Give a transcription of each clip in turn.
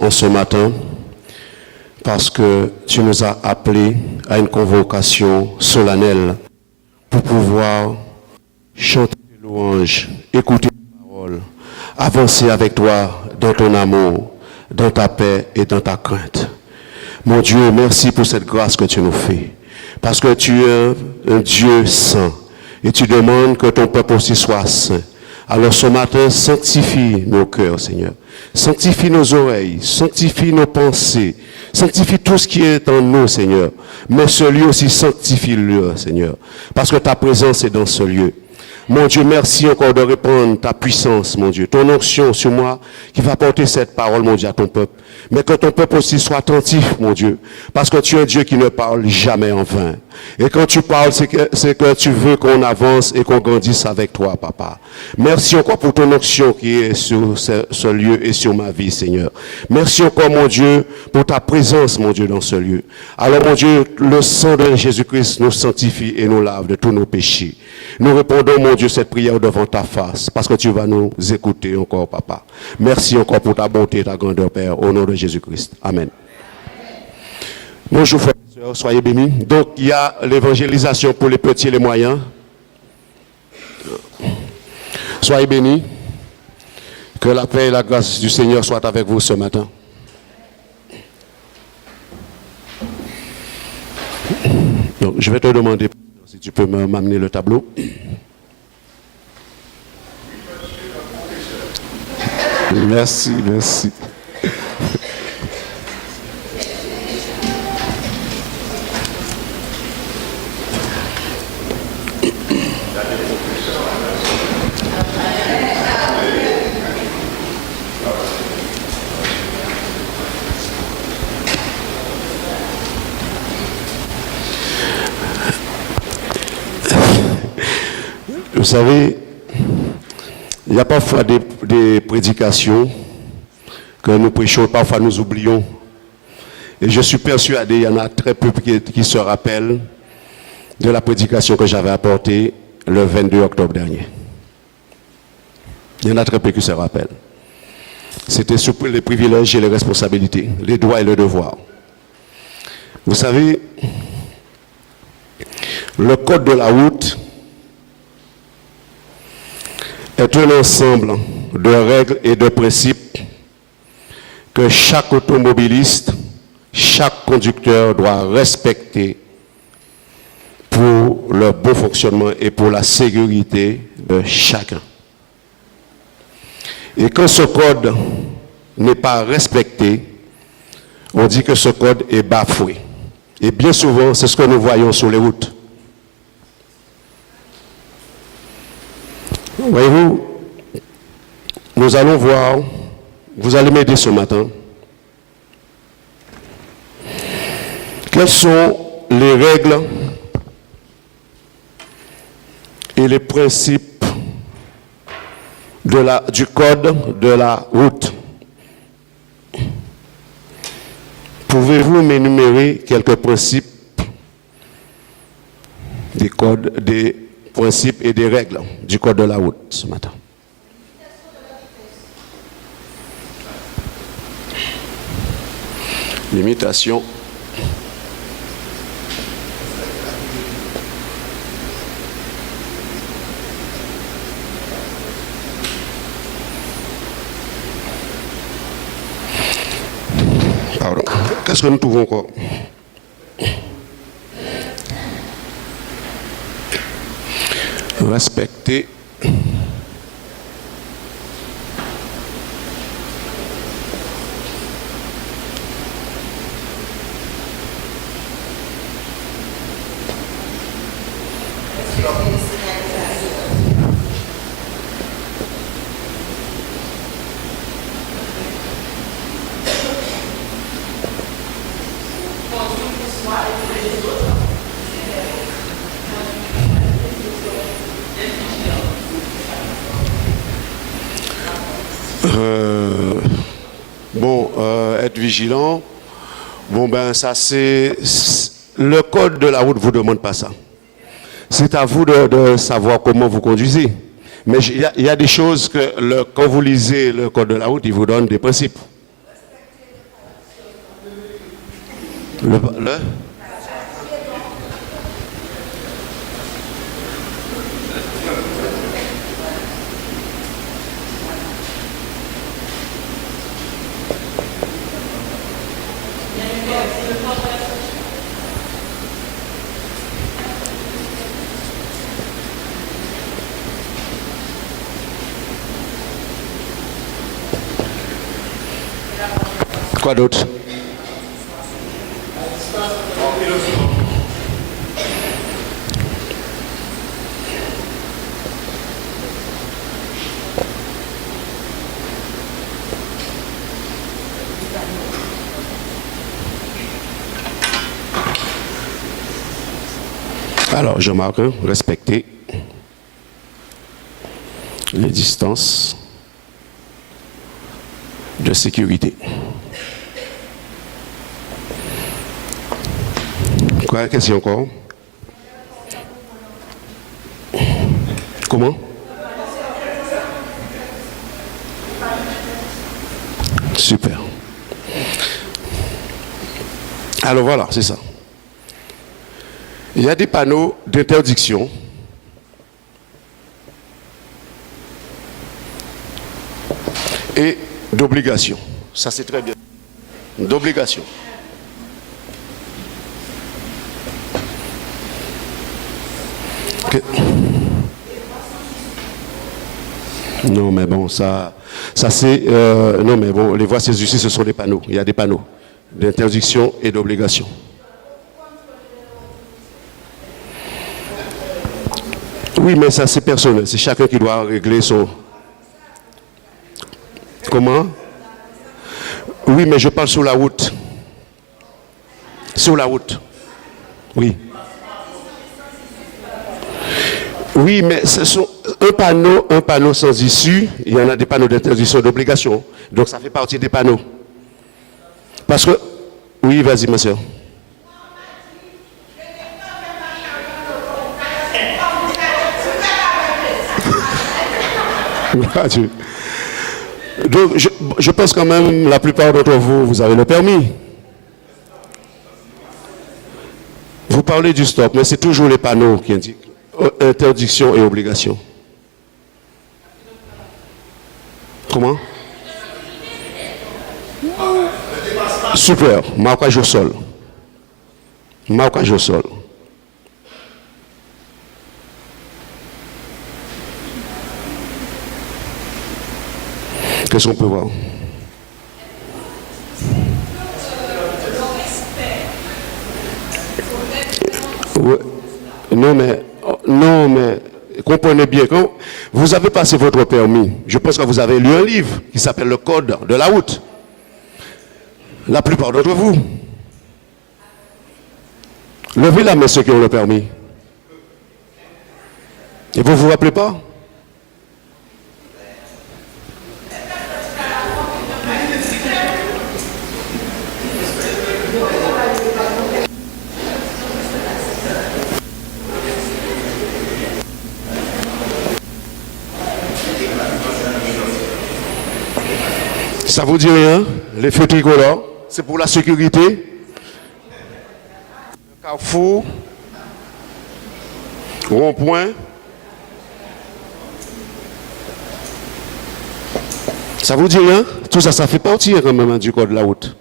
En ce matin, parce que tu nous as appelés à une convocation solennelle pour pouvoir chanter tes louanges, écouter tes paroles, avancer avec toi dans ton amour, dans ta paix et dans ta crainte. Mon Dieu, merci pour cette grâce que tu nous fais, parce que tu es un Dieu saint et tu demandes que ton peuple aussi soit saint. Alors ce matin, sanctifie nos cœurs, Seigneur. Sanctifie nos oreilles, sanctifie nos pensées, sanctifie tout ce qui est en nous, Seigneur. Mais ce lieu aussi, sanctifie-le, Seigneur. Parce que ta présence est dans ce lieu. Mon Dieu, merci encore de répandre ta puissance, mon Dieu. Ton onction sur moi qui va porter cette parole, mon Dieu, à ton peuple. Mais que ton peuple aussi soit attentif, mon Dieu. Parce que tu es un Dieu qui ne parle jamais en vain. Et quand tu parles, c'est que tu veux qu'on avance et qu'on grandisse avec toi, Papa. Merci encore pour ton onction qui est sur ce lieu et sur ma vie, Seigneur. Merci encore, mon Dieu, pour ta présence, mon Dieu, dans ce lieu. Alors, mon Dieu, le sang de Jésus-Christ nous sanctifie et nous lave de tous nos péchés. Nous répondons, mon Dieu, cette prière devant ta face, parce que tu vas nous écouter encore, Papa. Merci encore pour ta bonté et ta grandeur, Père, au nom de Jésus-Christ. Amen. Bonjour, frères et sœurs, soyez bénis. Donc, il y a l'évangélisation pour les petits et les moyens. Soyez bénis. Que la paix et la grâce du Seigneur soient avec vous ce matin. Donc, je vais te demander si tu peux m'amener le tableau. Merci, merci. Vous savez, il y a parfois des prédications que nous prêchons, parfois nous oublions. Et je suis persuadé, il y en a très peu qui se rappellent de la prédication que j'avais apportée le 22 octobre dernier. Il y en a très peu qui se rappellent. C'était sur les privilèges et les responsabilités, les droits et les devoirs. Vous savez, le code de la route est un ensemble de règles et de principes que chaque automobiliste, chaque conducteur doit respecter pour le bon fonctionnement et pour la sécurité de chacun. Et quand ce code n'est pas respecté, on dit que ce code est bafoué. Et bien souvent, c'est ce que nous voyons sur les routes. Voyez-vous, nous allons voir, vous allez m'aider ce matin, quelles sont les règles et les principes du code de la route. Pouvez-vous m'énumérer quelques principes des codes, des principes et des règles du code de la route ce matin? Limitation. Pardon. Qu'est-ce que nous trouvons encore? Respecter être vigilant. Bon ben ça c'est le code de la route vous demande pas ça. C'est à vous de savoir comment vous conduisez. Mais il y a des choses que quand vous lisez le code de la route, il vous donne des principes. Le Quoi d'autre? Alors, je marque, respecter les distances de sécurité. Quoi, question encore? Comment? Super. Alors voilà, c'est ça. Il y a des panneaux d'interdiction et d'obligation. Ça, c'est très bien. D'obligation. Non, mais bon, ça c'est... non, mais bon, les voies ici, ce sont des panneaux. Il y a des panneaux d'interdiction et d'obligation. Oui, mais ça, c'est personnel. C'est chacun qui doit régler son... Comment? Oui, mais je parle sur la route. Sur la route. Oui. Oui, mais ce sont un panneau sans issue. Il y en a des panneaux d'interdiction d'obligation. Donc, ça fait partie des panneaux. Parce que... Oui, vas-y, ma soeur. Donc, je pense quand même la plupart d'entre vous, vous avez le permis. Vous parlez du stop, mais c'est toujours les panneaux qui indiquent interdiction et obligation. Comment? Super, marquage au sol. Marquage au sol. Qu'est-ce qu'on peut voir? Ouais. Non, mais comprenez bien, quand vous avez passé votre permis, je pense que vous avez lu un livre qui s'appelle Le Code de la route. La plupart d'entre vous. Levez la main ceux qui ont le permis. Et vous ne vous rappelez pas? Ça vous dit rien? Les feux tricolores, c'est pour la sécurité. Le carrefour, rond-point. Ça vous dit rien? Tout ça, ça fait partie quand même du code de la route.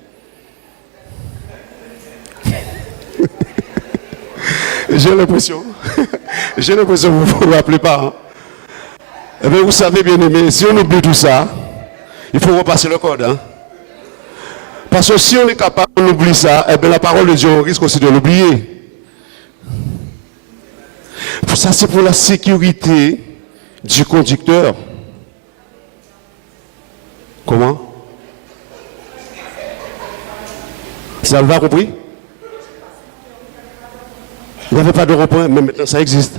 J'ai l'impression que vous ne vous rappelez pas. Hein? Eh bien, vous savez bien aimé, si on oublie tout ça, il faut repasser le code. Hein? Parce que si on est capable d'oublier ça, eh bien la parole de Dieu, on risque aussi de l'oublier. Ça, c'est pour la sécurité du conducteur. Comment? Ça vous a compris? Il n'y avait pas de rond-point, mais maintenant ça existe.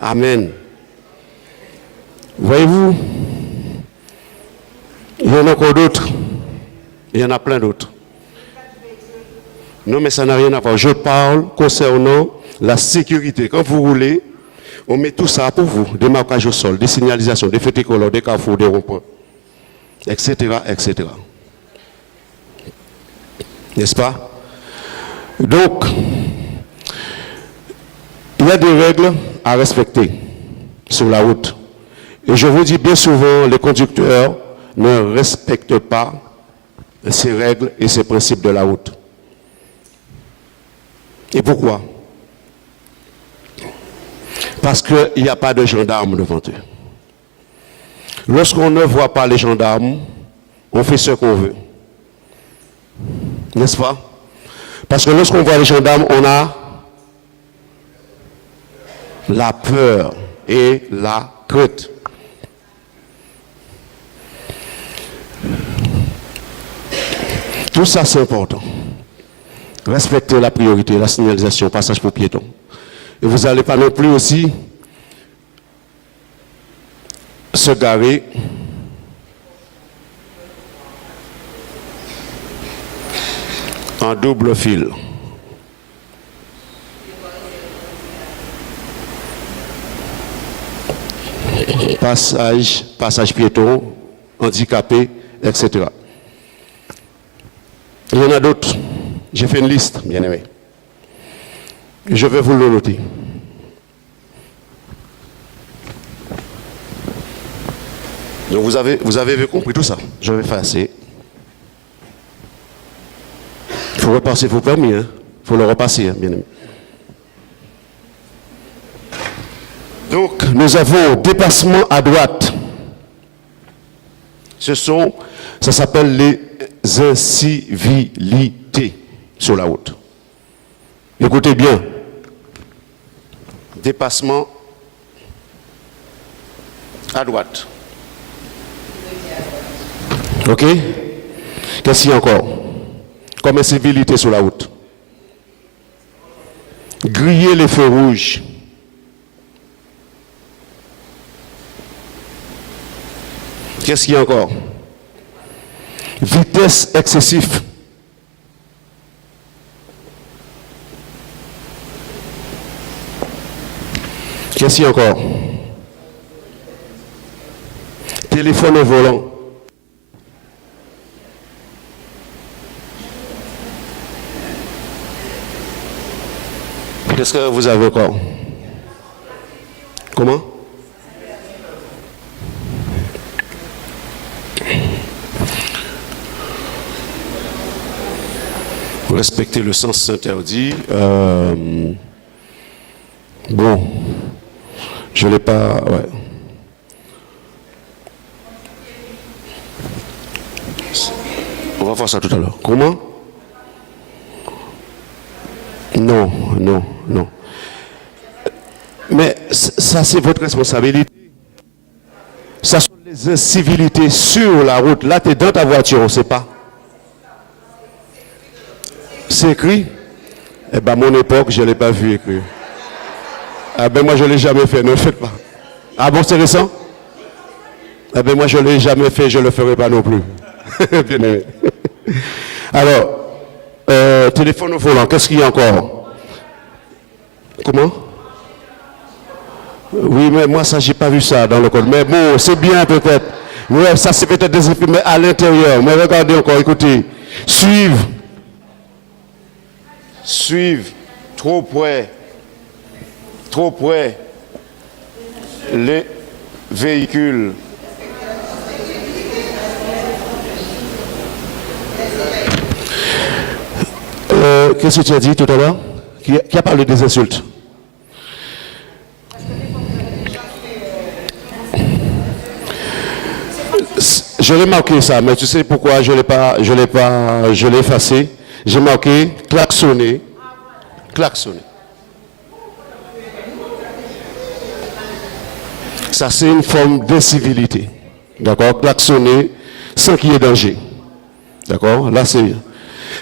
Amen. Voyez-vous, il y en a encore d'autres. Il y en a plein d'autres. Non, mais ça n'a rien à voir. Je parle concernant la sécurité. Quand vous roulez, on met tout ça pour vous. Des marquages au sol, des signalisations, des feux tricolores, des carrefours, des ronds-points, etc., etc. N'est-ce pas? Donc, il y a des règles à respecter sur la route. Et je vous dis bien souvent, les conducteurs ne respectent pas ces règles et ces principes de la route. Et pourquoi? Parce qu'il n'y a pas de gendarmes devant eux. Lorsqu'on ne voit pas les gendarmes, on fait ce qu'on veut. N'est-ce pas? Parce que lorsqu'on voit les gendarmes, on a la peur et la crainte. Tout ça, c'est important. Respectez la priorité, la signalisation, passage pour piétons. Et vous n'allez pas non plus aussi se garer en double fil. Passage piéton, handicapé, etc. Il y en a d'autres. J'ai fait une liste, bien aimé. Je vais vous le noter. Donc vous avez compris tout ça. Je vais effacer. Il faut repasser vos permis, hein. Il faut le repasser, hein, bien aimé. Donc, nous avons dépassement à droite. Ça s'appelle les incivilités sur la route. Écoutez bien. Dépassement à droite. Ok? Qu'est-ce qu'il y a encore? Comme incivilité sur la route. Griller les feux rouges. Qu'est-ce qu'il y a encore? Vitesse excessive. Qu'est-ce qu'il y a encore? Téléphone au volant. Qu'est-ce que vous avez encore? Comment? Respecter le sens interdit. Bon, je ne l'ai pas. Ouais. On va voir ça tout à l'heure. Comment? Non. Mais ça, c'est votre responsabilité. Ça sont les incivilités sur la route. Là, tu es dans ta voiture, on ne sait pas. C'est écrit? Eh bien, à mon époque, je ne l'ai pas vu écrit. Ah ben, moi, je ne l'ai jamais fait, ne le faites pas. Ah bon, c'est récent? Eh bien, moi, je ne l'ai jamais fait, je ne le ferai pas non plus. Bien aimé. Alors, téléphone au volant, qu'est-ce qu'il y a encore? Comment? Oui, mais moi, ça, j'ai pas vu ça dans le code. Mais bon, c'est bien peut-être. Ouais, ça, c'est peut-être des effets, mais à l'intérieur. Mais regardez encore, écoutez. Suivre, trop près, les véhicules. Qu'est-ce que tu as dit tout à l'heure? Qui a parlé des insultes? Je l'ai marqué ça, mais tu sais pourquoi je l'ai effacé. J'ai marqué klaxonner. Ça, c'est une forme d'incivilité. D'accord? Klaxonner sans qu'il y ait danger. D'accord? Là, c'est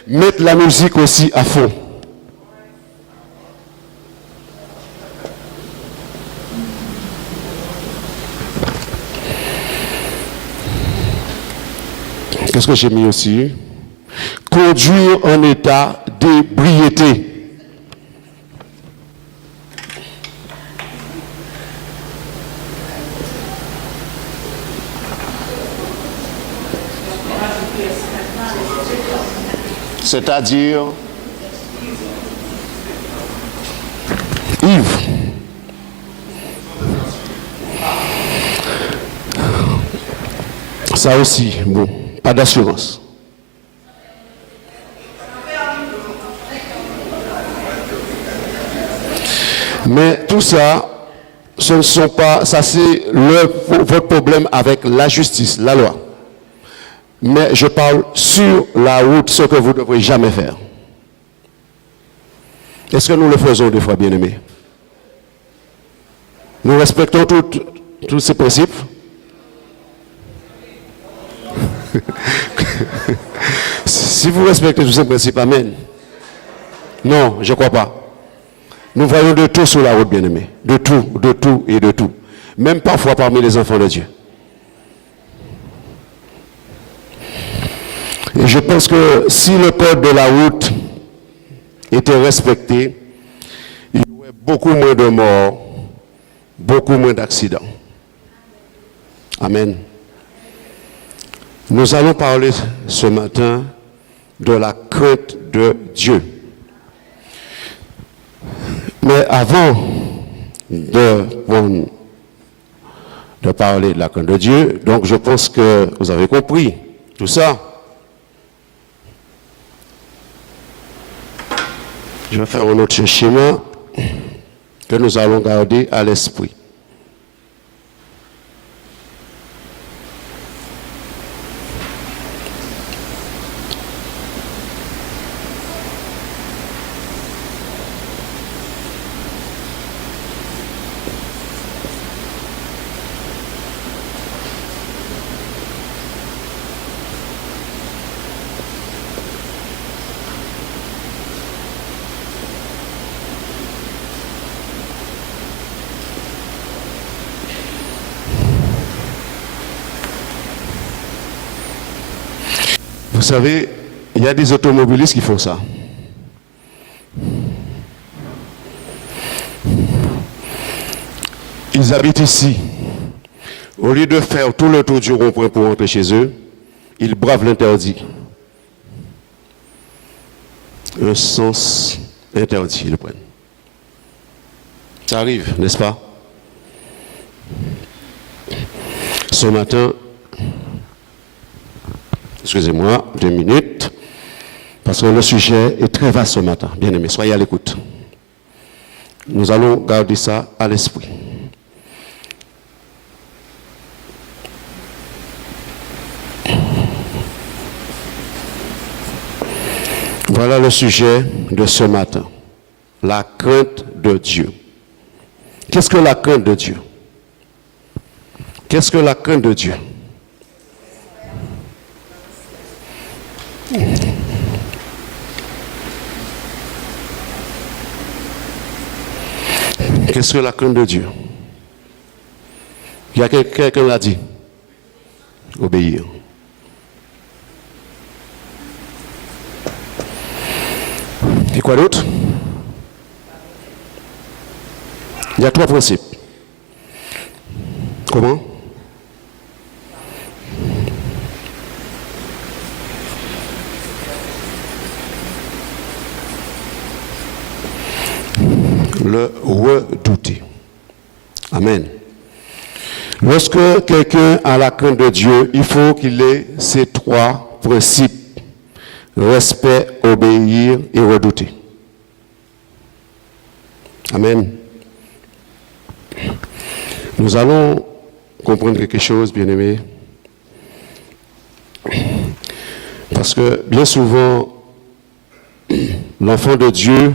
mettre la musique aussi à fond. Qu'est-ce que j'ai mis aussi? Conduire en état d'ébriété. C'est-à-dire Yves. Ça aussi, bon, pas d'assurance. Mais tout ça, ce ne sont pas, ça c'est votre problème avec la justice, la loi. Mais je parle sur la route, ce que vous ne devrez jamais faire. Est-ce que nous le faisons des fois, bien-aimés? Nous respectons tous ces principes? Si vous respectez tous ces principes, amen. Non, je ne crois pas. Nous voyons de tout sur la route, bien-aimés. De tout et de tout. Même parfois parmi les enfants de Dieu. Et je pense que si le code de la route était respecté, il y aurait beaucoup moins de morts, beaucoup moins d'accidents. Amen. Nous allons parler ce matin de la crainte de Dieu. Mais avant de parler de la crainte de Dieu, donc je pense que vous avez compris tout ça. Je vais faire un autre schéma que nous allons garder à l'esprit. Vous savez, il y a des automobilistes qui font ça. Ils habitent ici. Au lieu de faire tout le tour du rond-point pour rentrer chez eux, ils bravent l'interdit. Un sens interdit, ils le prennent. Ça arrive, n'est-ce pas? Ce matin, excusez-moi, 2 minutes, parce que le sujet est très vaste ce matin. Bien aimé, soyez à l'écoute. Nous allons garder ça à l'esprit. Voilà le sujet de ce matin. La crainte de Dieu. Qu'est-ce que la crainte de Dieu? Qu'est-ce que la crainte de Dieu? Qu'est-ce que la crainte de Dieu? Il y a quelqu'un qui l'a dit. Obéir. Et quoi d'autre? Il y a 3 principes. Comment? Le redouter. Amen. Lorsque quelqu'un a la crainte de Dieu, il faut qu'il ait ces 3 principes. Respect, obéir et redouter. Amen. Nous allons comprendre quelque chose, bien-aimés. Parce que bien souvent, l'enfant de Dieu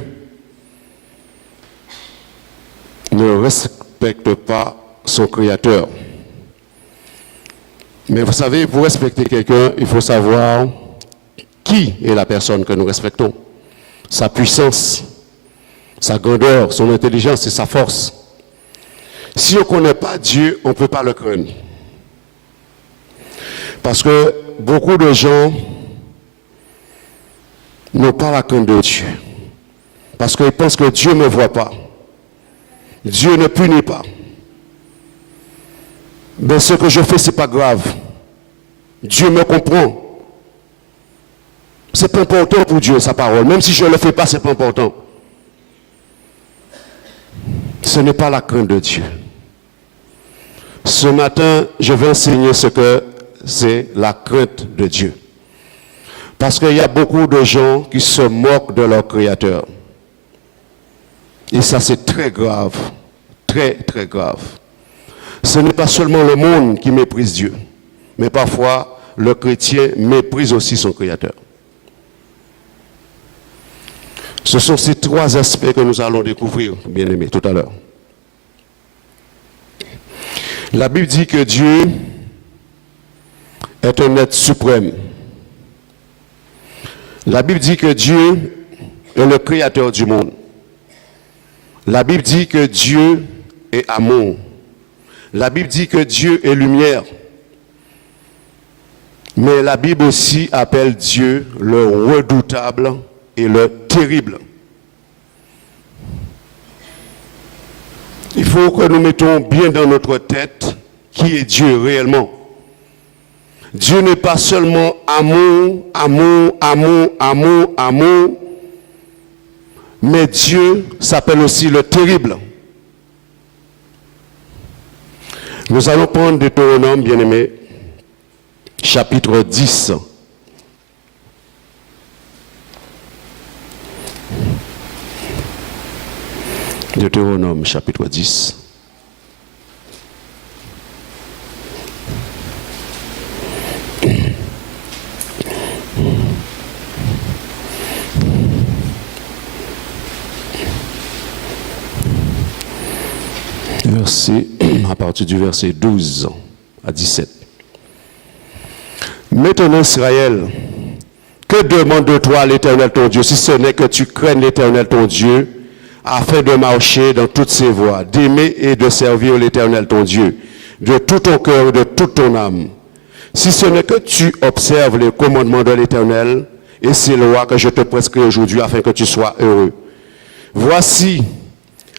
ne respecte pas son Créateur. Mais vous savez, pour respecter quelqu'un, il faut savoir qui est la personne que nous respectons. Sa puissance, sa grandeur, son intelligence et sa force. Si on ne connaît pas Dieu, on ne peut pas le craindre. Parce que beaucoup de gens n'ont pas la crainte de Dieu. Parce qu'ils pensent que Dieu ne voit pas. Dieu ne punit pas. Mais ce que je fais, ce n'est pas grave. Dieu me comprend. Ce n'est pas important pour Dieu, sa parole. Même si je ne le fais pas, ce n'est pas important. ce n'est pas la crainte de Dieu. Ce matin, je vais enseigner ce que c'est la crainte de Dieu. Parce qu'il y a beaucoup de gens qui se moquent de leur Créateur. Et ça, c'est très grave. Très, très grave. Ce n'est pas seulement le monde qui méprise Dieu, mais parfois, le chrétien méprise aussi son Créateur. Ce sont ces trois aspects que nous allons découvrir, bien aimés, tout à l'heure. La Bible dit que Dieu est un être suprême. La Bible dit que Dieu est le créateur du monde. La Bible dit que Dieu est amour. La Bible dit que Dieu est lumière. Mais la Bible aussi appelle Dieu le redoutable et le terrible. Il faut que nous mettons bien dans notre tête qui est Dieu réellement. Dieu n'est pas seulement amour, amour, amour, amour, amour, mais Dieu s'appelle aussi le terrible. Nous allons prendre Deutéronome, bien-aimé, chapitre 10. Deutéronome, chapitre 10. À partir du verset 12 à 17. Maintenant, Israël, que demande de toi l'Éternel ton Dieu, si ce n'est que tu craignes l'Éternel ton Dieu, afin de marcher dans toutes ses voies, d'aimer et de servir l'Éternel ton Dieu, de tout ton cœur et de toute ton âme. Si ce n'est que tu observes les commandements de l'Éternel et ses lois que je te prescris aujourd'hui afin que tu sois heureux. Voici,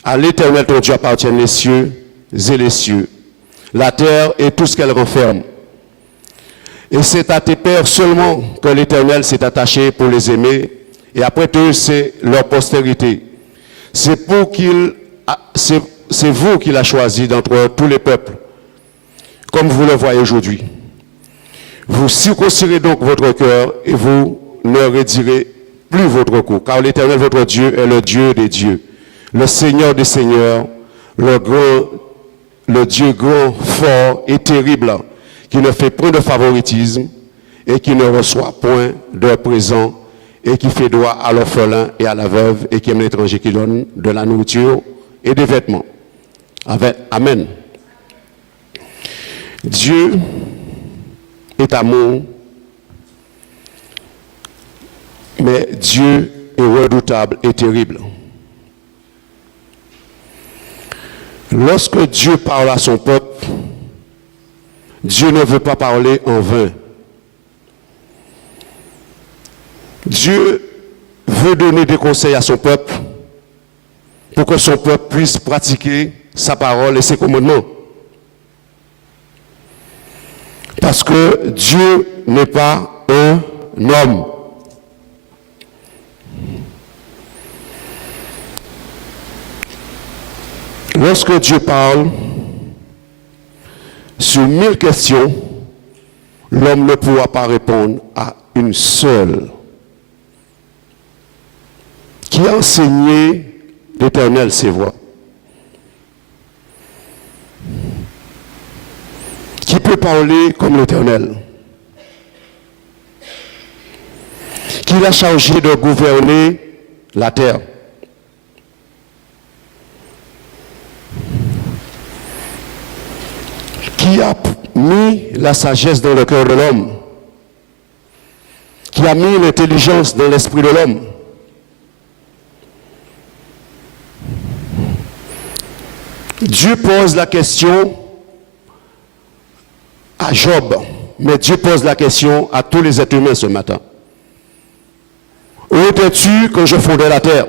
à l'Éternel ton Dieu appartiennent les cieux et les cieux, la terre et tout ce qu'elle renferme. Et c'est à tes pères seulement que l'Éternel s'est attaché pour les aimer, et après eux, c'est leur postérité. C'est vous qu'il a choisi d'entre tous les peuples, comme vous le voyez aujourd'hui. Vous circoncirez donc votre cœur et vous ne retirez plus votre cou, car l'Éternel, votre Dieu, est le Dieu des dieux, le Seigneur des seigneurs, le Dieu grand, fort et terrible, qui ne fait point de favoritisme et qui ne reçoit point de présent et qui fait droit à l'orphelin et à la veuve et qui aime l'étranger, qui donne de la nourriture et des vêtements. Amen. Dieu est amour, mais Dieu est redoutable et terrible. Lorsque Dieu parle à son peuple, Dieu ne veut pas parler en vain. Dieu veut donner des conseils à son peuple pour que son peuple puisse pratiquer sa parole et ses commandements. Parce que Dieu n'est pas un homme. Lorsque Dieu parle, sur 1000 questions, l'homme ne pourra pas répondre à une seule. Qui a enseigné l'Éternel ses voies? Qui peut parler comme l'Éternel? Qui l'a chargé de gouverner la terre? Qui a mis la sagesse dans le cœur de l'homme? Qui a mis l'intelligence dans l'esprit de l'homme? Dieu pose la question à Job, mais Dieu pose la question à tous les êtres humains ce matin. Où étais-tu quand je fondais la terre?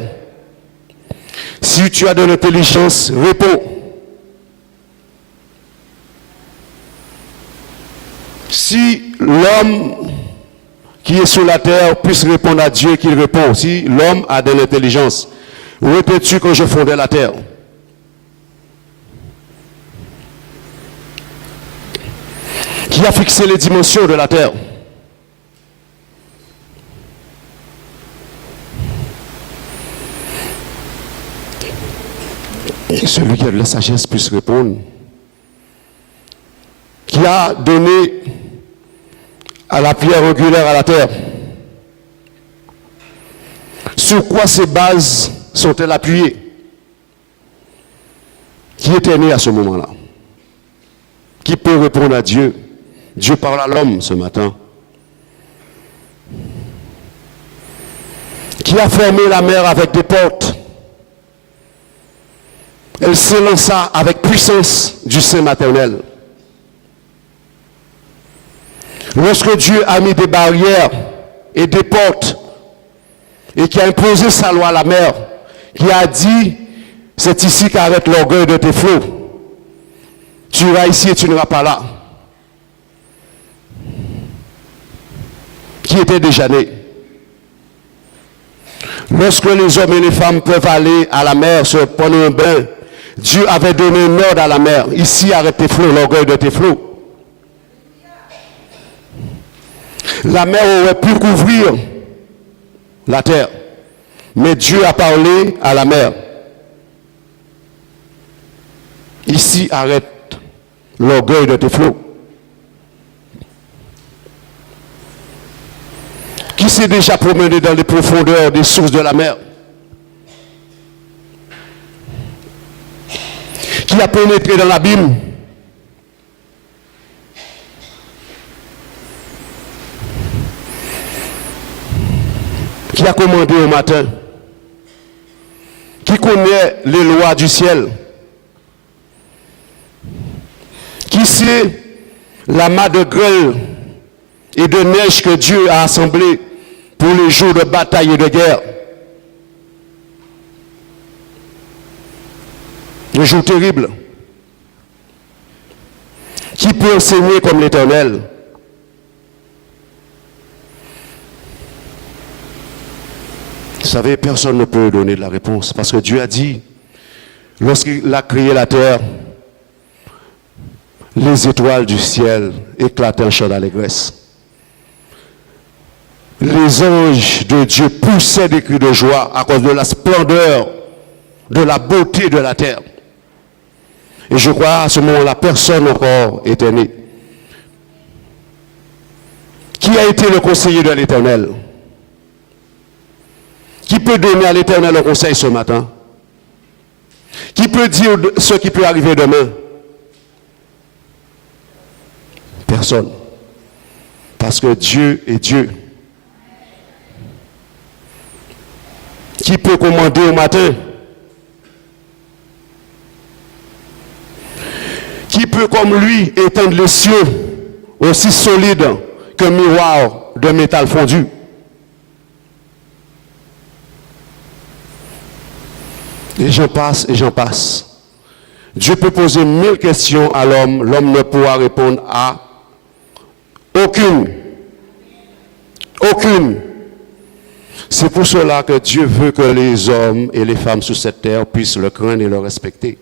Si tu as de l'intelligence, réponds. Si l'homme qui est sur la terre puisse répondre à Dieu, qu'il répond. Si l'homme a de l'intelligence, où étais-tu quand je fondais la terre? qui a fixé les dimensions de la terre. Et celui qui a de la sagesse puisse répondre. Qui a donné à la pierre angulaire à la terre. Sur quoi ces bases sont-elles appuyées? Qui était né à ce moment-là? Qui peut répondre à Dieu? Dieu parle à l'homme ce matin. Qui a fermé la mer avec des portes? Elle s'élança avec puissance du sein maternel. Lorsque Dieu a mis des barrières et des portes, et qui a imposé sa loi à la mer, qui a dit, c'est ici qu'arrête l'orgueil de tes flots. Tu iras ici et tu n'iras pas là. Qui était déjà né. Lorsque les hommes et les femmes peuvent aller à la mer se prendre un bain, Dieu avait donné un ordre à la mer. Ici, arrête tes flots, l'orgueil de tes flots. La mer aurait pu couvrir la terre. Mais Dieu a parlé à la mer. Ici, arrête l'orgueil de tes flots. Qui s'est déjà promené dans les profondeurs des sources de la mer? Qui a pénétré dans l'abîme? Qui a commandé au matin? Qui connaît les lois du ciel? Qui sait l'amas de grêle et de neige que Dieu a assemblé pour les jours de bataille et de guerre? Les jours terribles. Qui peut enseigner comme l'Éternel? Vous savez, personne ne peut donner de la réponse parce que Dieu a dit, lorsqu'il a créé la terre, les étoiles du ciel éclataient en chant d'allégresse. Les anges de Dieu poussaient des cris de joie à cause de la splendeur, de la beauté de la terre. Et je crois à ce moment-là, personne encore était né. Qui a été le conseiller de l'Éternel? Qui peut donner à l'Éternel un conseil ce matin? Qui peut dire ce qui peut arriver demain? Personne. Parce que Dieu est Dieu. Qui peut commander au matin? Qui peut comme lui étendre les cieux aussi solides qu'un miroir de métal fondu? Et j'en passe et j'en passe. Dieu peut poser 1000 questions à l'homme, l'homme ne pourra répondre à aucune. Aucune. C'est pour cela que Dieu veut que les hommes et les femmes sur cette terre puissent le craindre et le respecter.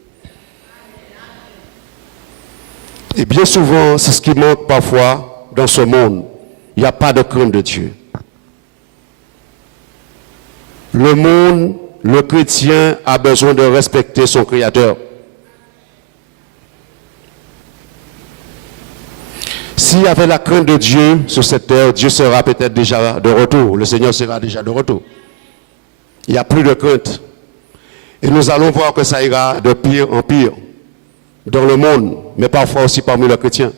Et bien souvent, c'est ce qui manque parfois dans ce monde. Il n'y a pas de crainte de Dieu. Le monde, le chrétien a besoin de respecter son Créateur. S'il y avait la crainte de Dieu sur cette terre, Dieu sera peut-être déjà de retour. Le Seigneur sera déjà de retour. Il n'y a plus de crainte. Et nous allons voir que ça ira de pire en pire dans le monde, mais parfois aussi parmi les chrétiens.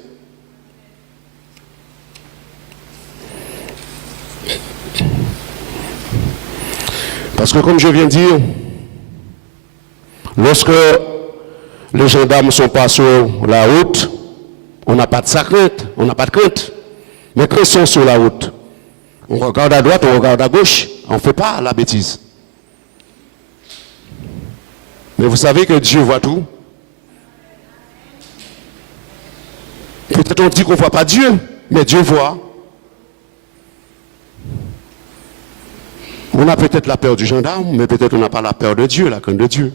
Parce que comme je viens de dire, lorsque les gendarmes sont pas sur la route, on n'a pas de crainte, on n'a pas de crainte. Mais quand ils sont sur la route, on regarde à droite, on regarde à gauche, on ne fait pas la bêtise. Mais vous savez que Dieu voit tout. Peut-être on dit qu'on ne voit pas Dieu, mais Dieu voit. On a peut-être la peur du gendarme, mais peut-être on n'a pas la peur de Dieu, la crainte de Dieu.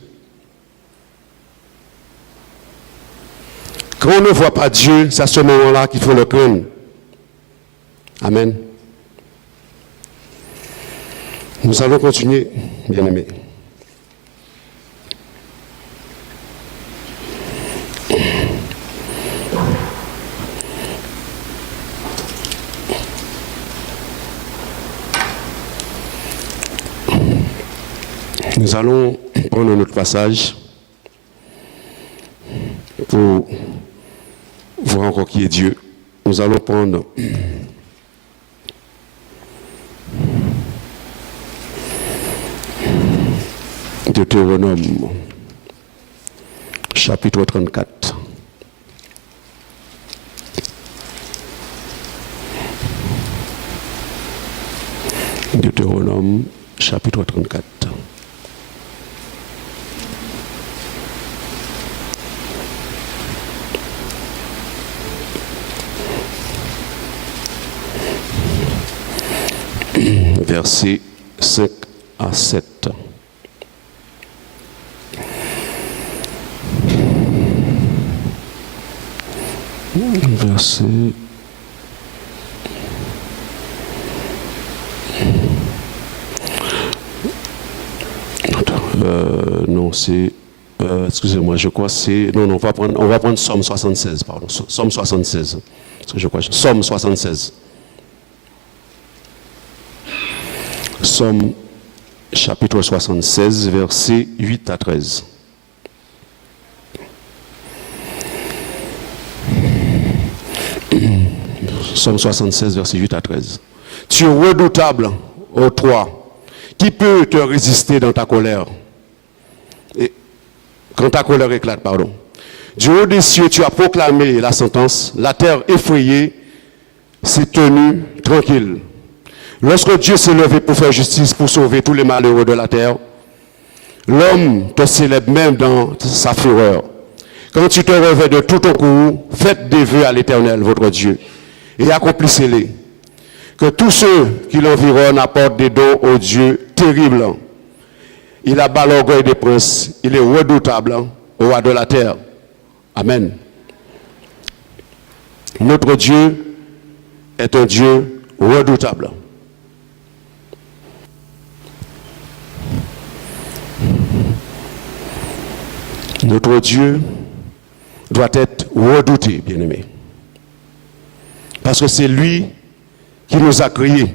Quand on ne voit pas Dieu, c'est à ce moment-là qu'il faut le craindre. Amen. Nous allons continuer, bien-aimés. Nous allons prendre notre passage pour voir encore qui est Dieu. Nous allons prendre Deutéronome, chapitre 34. Deutéronome, chapitre 34. Versets 5 à 7. Verset non, c'est excusez-moi, je crois c'est non, on va prendre Somme 76, pardon, Somme 76. Parce que je crois Somme 76. Somme chapitre 76, versets 8 à 13. Somme 76, versets 8 à 13. Tu es redoutable, ô toi, qui peut te résister dans ta colère? Et, quand ta colère éclate, pardon. Du haut des cieux, tu as proclamé la sentence, la terre effrayée s'est tenue tranquille. Lorsque Dieu s'est levé pour faire justice, pour sauver tous les malheureux de la terre, l'homme te célèbre même dans sa fureur. Quand tu te revêts de tout ton courroux, faites des vœux à l'Éternel, votre Dieu, et accomplissez-les. Que tous ceux qui l'environnent apportent des dons au Dieu terrible. Il abat l'orgueil des princes, il est redoutable au roi de la terre. Amen. Notre Dieu est un Dieu redoutable. Notre Dieu doit être redouté, bien-aimé. Parce que c'est lui qui nous a créés.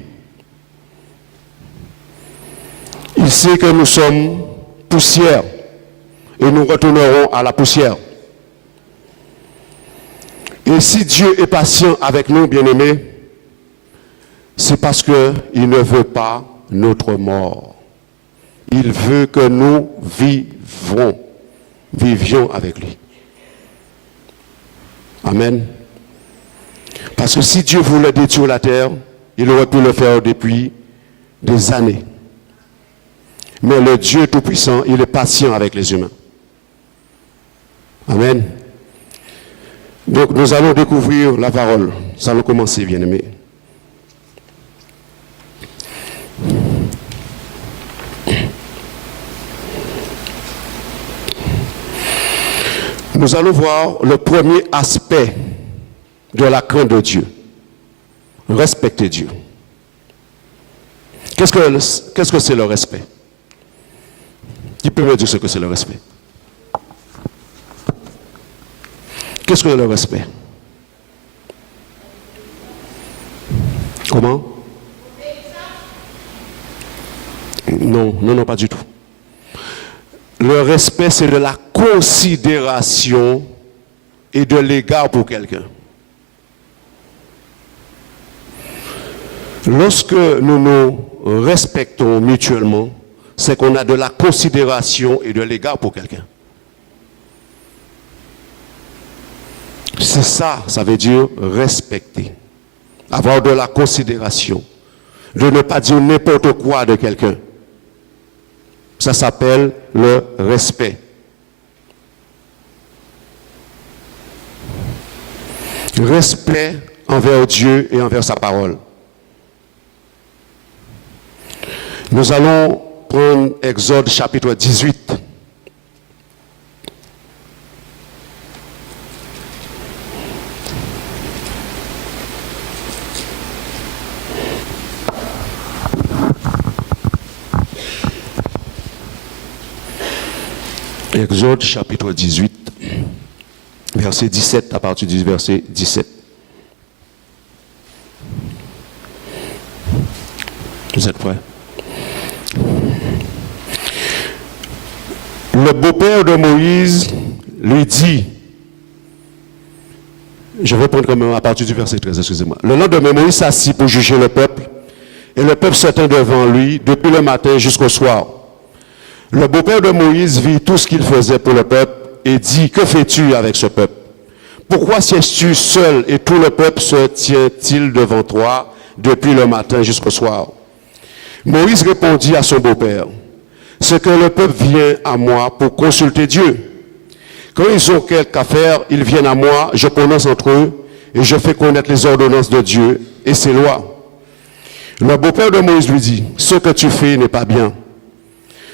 Il sait que nous sommes poussière et nous retournerons à la poussière. Et si Dieu est patient avec nous, bien-aimés, c'est parce qu'il ne veut pas notre mort. Il veut que nous vivions avec lui. Amen. Parce que si Dieu voulait détruire la terre, il aurait pu le faire depuis des années. Mais le Dieu Tout-Puissant, il est patient avec les humains. Amen. Donc nous allons découvrir la parole. Nous allons commencer, bien-aimés. Nous allons voir le premier aspect de la crainte de Dieu. Respecter Dieu. Qu'est-ce que c'est le respect? Qui peut me dire ce que c'est le respect? Qu'est-ce que le respect? Comment? Non, pas du tout. Le respect, c'est de la considération et de l'égard pour quelqu'un. Lorsque nous nous respectons mutuellement, c'est qu'on a de la considération et de l'égard pour quelqu'un. C'est ça, ça veut dire respecter. Avoir de la considération. De ne pas dire n'importe quoi de quelqu'un. Ça s'appelle le respect. Respect envers Dieu et envers sa parole. Nous allons prendre Exode chapitre 18. Exode chapitre 18, verset 17 à partir du verset 17. Vous êtes prêts? Le beau-père de Moïse lui dit, je vais prendre quand même à partir du verset 13, excusez-moi. Le lendemain, Moïse s'assit pour juger le peuple, et le peuple se tint devant lui depuis le matin jusqu'au soir. Le beau-père de Moïse vit tout ce qu'il faisait pour le peuple et dit, que fais-tu avec ce peuple? Pourquoi sièges-tu seul et tout le peuple se tient-il devant toi depuis le matin jusqu'au soir? Moïse répondit à son beau-père, c'est que le peuple vient à moi pour consulter Dieu. Quand ils ont quelque affaire, ils viennent à moi, je prononce entre eux et je fais connaître les ordonnances de Dieu et ses lois. Le beau-père de Moïse lui dit, ce que tu fais n'est pas bien.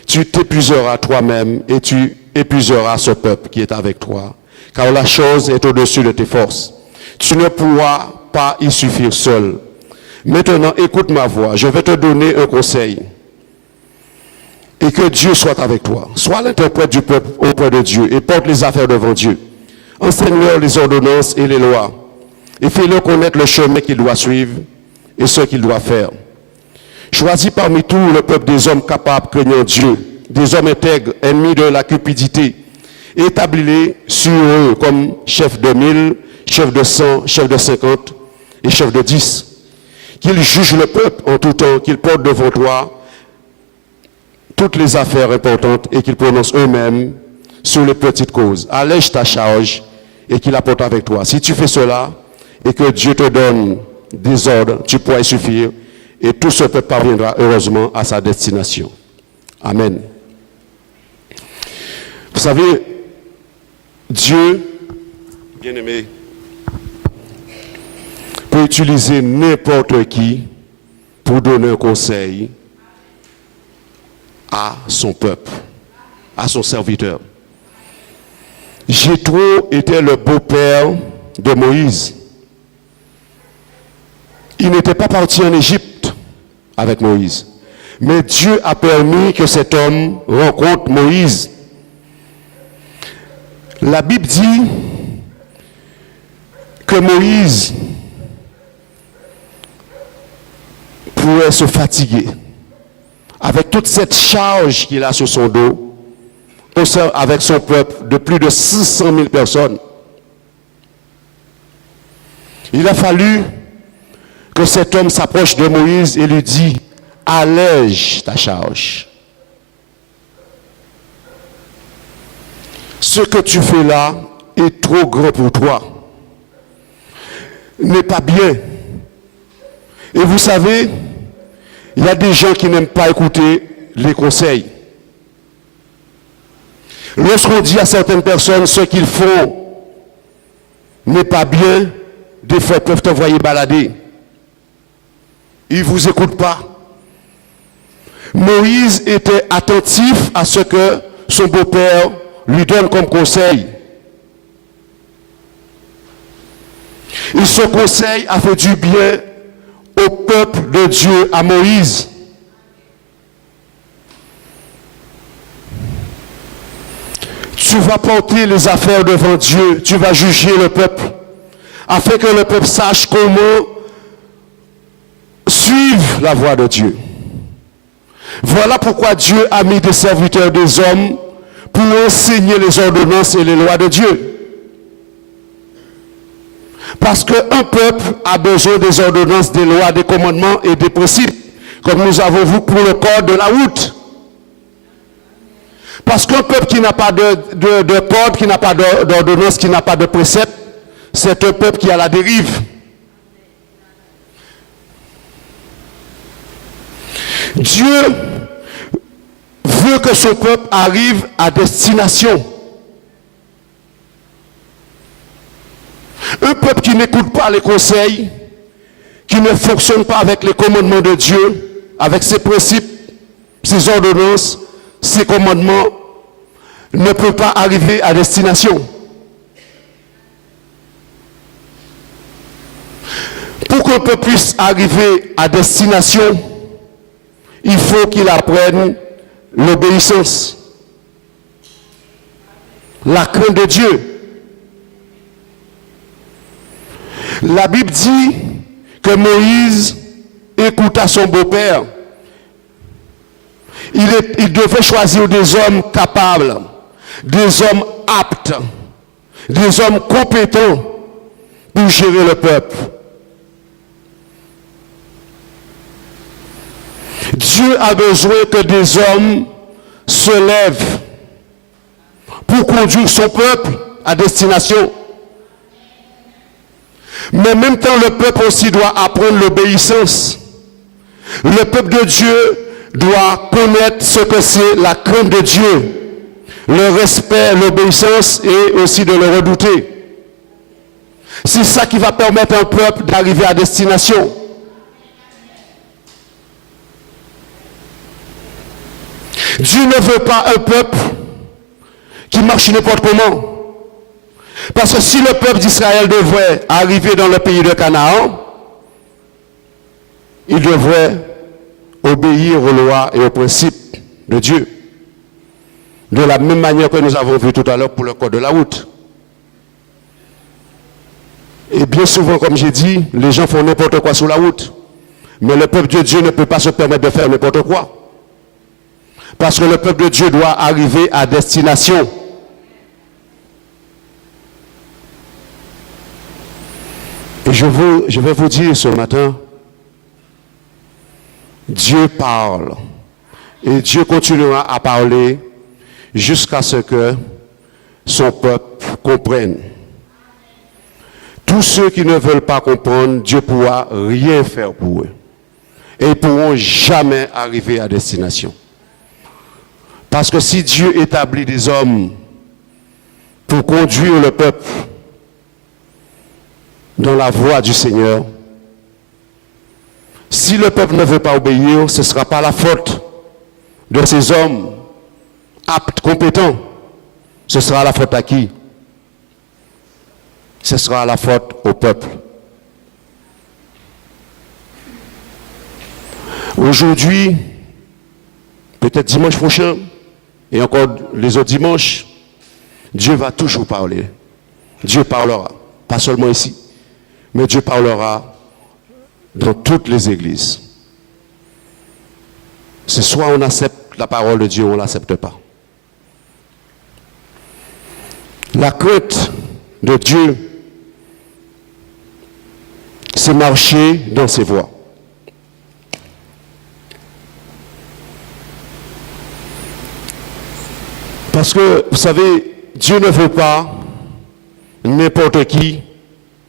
Tu t'épuiseras toi-même et tu épuiseras ce peuple qui est avec toi, car la chose est au-dessus de tes forces. Tu ne pourras pas y suffire seul. Maintenant, écoute ma voix, je vais te donner un conseil. Et que Dieu soit avec toi. Sois l'interprète du peuple auprès de Dieu et porte les affaires devant Dieu. Enseigne-leur les ordonnances et les lois et fais-leur connaître le chemin qu'il doit suivre et ce qu'il doit faire. Choisis parmi tout le peuple des hommes capables, craignant Dieu, des hommes intègres, ennemis de la cupidité. Établis-les sur eux comme chefs de 1000, chefs de 100, chefs de 50 et chefs de 10. Qu'ils jugent le peuple en tout temps, qu'ils portent devant toi toutes les affaires importantes et qu'ils prononcent eux-mêmes sur les petites causes. Allège ta charge et qu'ils la portent avec toi. Si tu fais cela et que Dieu te donne des ordres, tu pourras y suffire et tout ce peuple parviendra heureusement à sa destination. Amen. Vous savez, Dieu, bien-aimé, peut utiliser n'importe qui pour donner un conseil à son peuple, à son serviteur. Jéthro était le beau-père de Moïse. Il n'était pas parti en Égypte avec Moïse, mais Dieu a permis que cet homme rencontre Moïse. La Bible dit que Moïse pourrait se fatiguer avec toute cette charge qu'il a sur son dos, avec son peuple de plus de 600 000 personnes. Il a fallu que cet homme s'approche de Moïse et lui dit, allège ta charge. Ce que tu fais là est trop grand pour toi, n'est pas bien. Et vous savez, il y a des gens qui n'aiment pas écouter les conseils. Lorsqu'on dit à certaines personnes ce qu'ils font n'est pas bien, des fois ils peuvent t'envoyer balader. Ils ne vous écoutent pas. Moïse était attentif à ce que son beau-père lui donne comme conseil. Et ce conseil a fait du bien au peuple de Dieu, à Moïse. Tu vas porter les affaires devant Dieu, tu vas juger le peuple, afin que le peuple sache comment suivre la voie de Dieu. Voilà pourquoi Dieu a mis des serviteurs des hommes pour enseigner les ordonnances et les lois de Dieu. Parce qu'un peuple a besoin des ordonnances, des lois, des commandements et des principes, comme nous avons vu pour le code de la route. Parce qu'un peuple qui n'a pas de code, qui n'a pas d'ordonnance, qui n'a pas de précepte, c'est un peuple qui est à la dérive. Dieu veut que son peuple arrive à destination. Un peuple qui n'écoute pas les conseils, qui ne fonctionne pas avec les commandements de Dieu, avec ses principes, ses ordonnances, ses commandements, ne peut pas arriver à destination. Pour qu'un peuple puisse arriver à destination, il faut qu'il apprenne l'obéissance. La crainte de Dieu. La Bible dit que Moïse écouta son beau-père. Il devait choisir des hommes capables, des hommes aptes, des hommes compétents pour gérer le peuple. Dieu a besoin que des hommes se lèvent pour conduire son peuple à destination. Mais en même temps, le peuple aussi doit apprendre l'obéissance. Le peuple de Dieu doit connaître ce que c'est la crainte de Dieu, le respect, l'obéissance et aussi de le redouter. C'est ça qui va permettre à un peuple d'arriver à destination. Dieu ne veut pas un peuple qui marche n'importe comment. Parce que si le peuple d'Israël devrait arriver dans le pays de Canaan, il devrait obéir aux lois et aux principes de Dieu. De la même manière que nous avons vu tout à l'heure pour le code de la route. Et bien souvent, comme j'ai dit, les gens font n'importe quoi sur la route. Mais le peuple de Dieu ne peut pas se permettre de faire n'importe quoi. Parce que le peuple de Dieu doit arriver à destination. Et je vais vous dire ce matin, Dieu parle. Et Dieu continuera à parler jusqu'à ce que son peuple comprenne. Tous ceux qui ne veulent pas comprendre, Dieu ne pourra rien faire pour eux. Et ils ne pourront jamais arriver à destination. Parce que si Dieu établit des hommes pour conduire le peuple dans la voie du Seigneur, si le peuple ne veut pas obéir, ce ne sera pas la faute de ces hommes aptes, compétents. Ce sera la faute à qui? Ce sera la faute au peuple. Aujourd'hui, peut-être dimanche prochain, et encore les autres dimanches, Dieu va toujours parler. Dieu parlera, pas seulement ici, mais Dieu parlera dans toutes les églises. C'est soit on accepte la parole de Dieu ou on ne l'accepte pas. La crainte de Dieu, c'est marcher dans ses voies. Parce que, vous savez, Dieu ne veut pas n'importe qui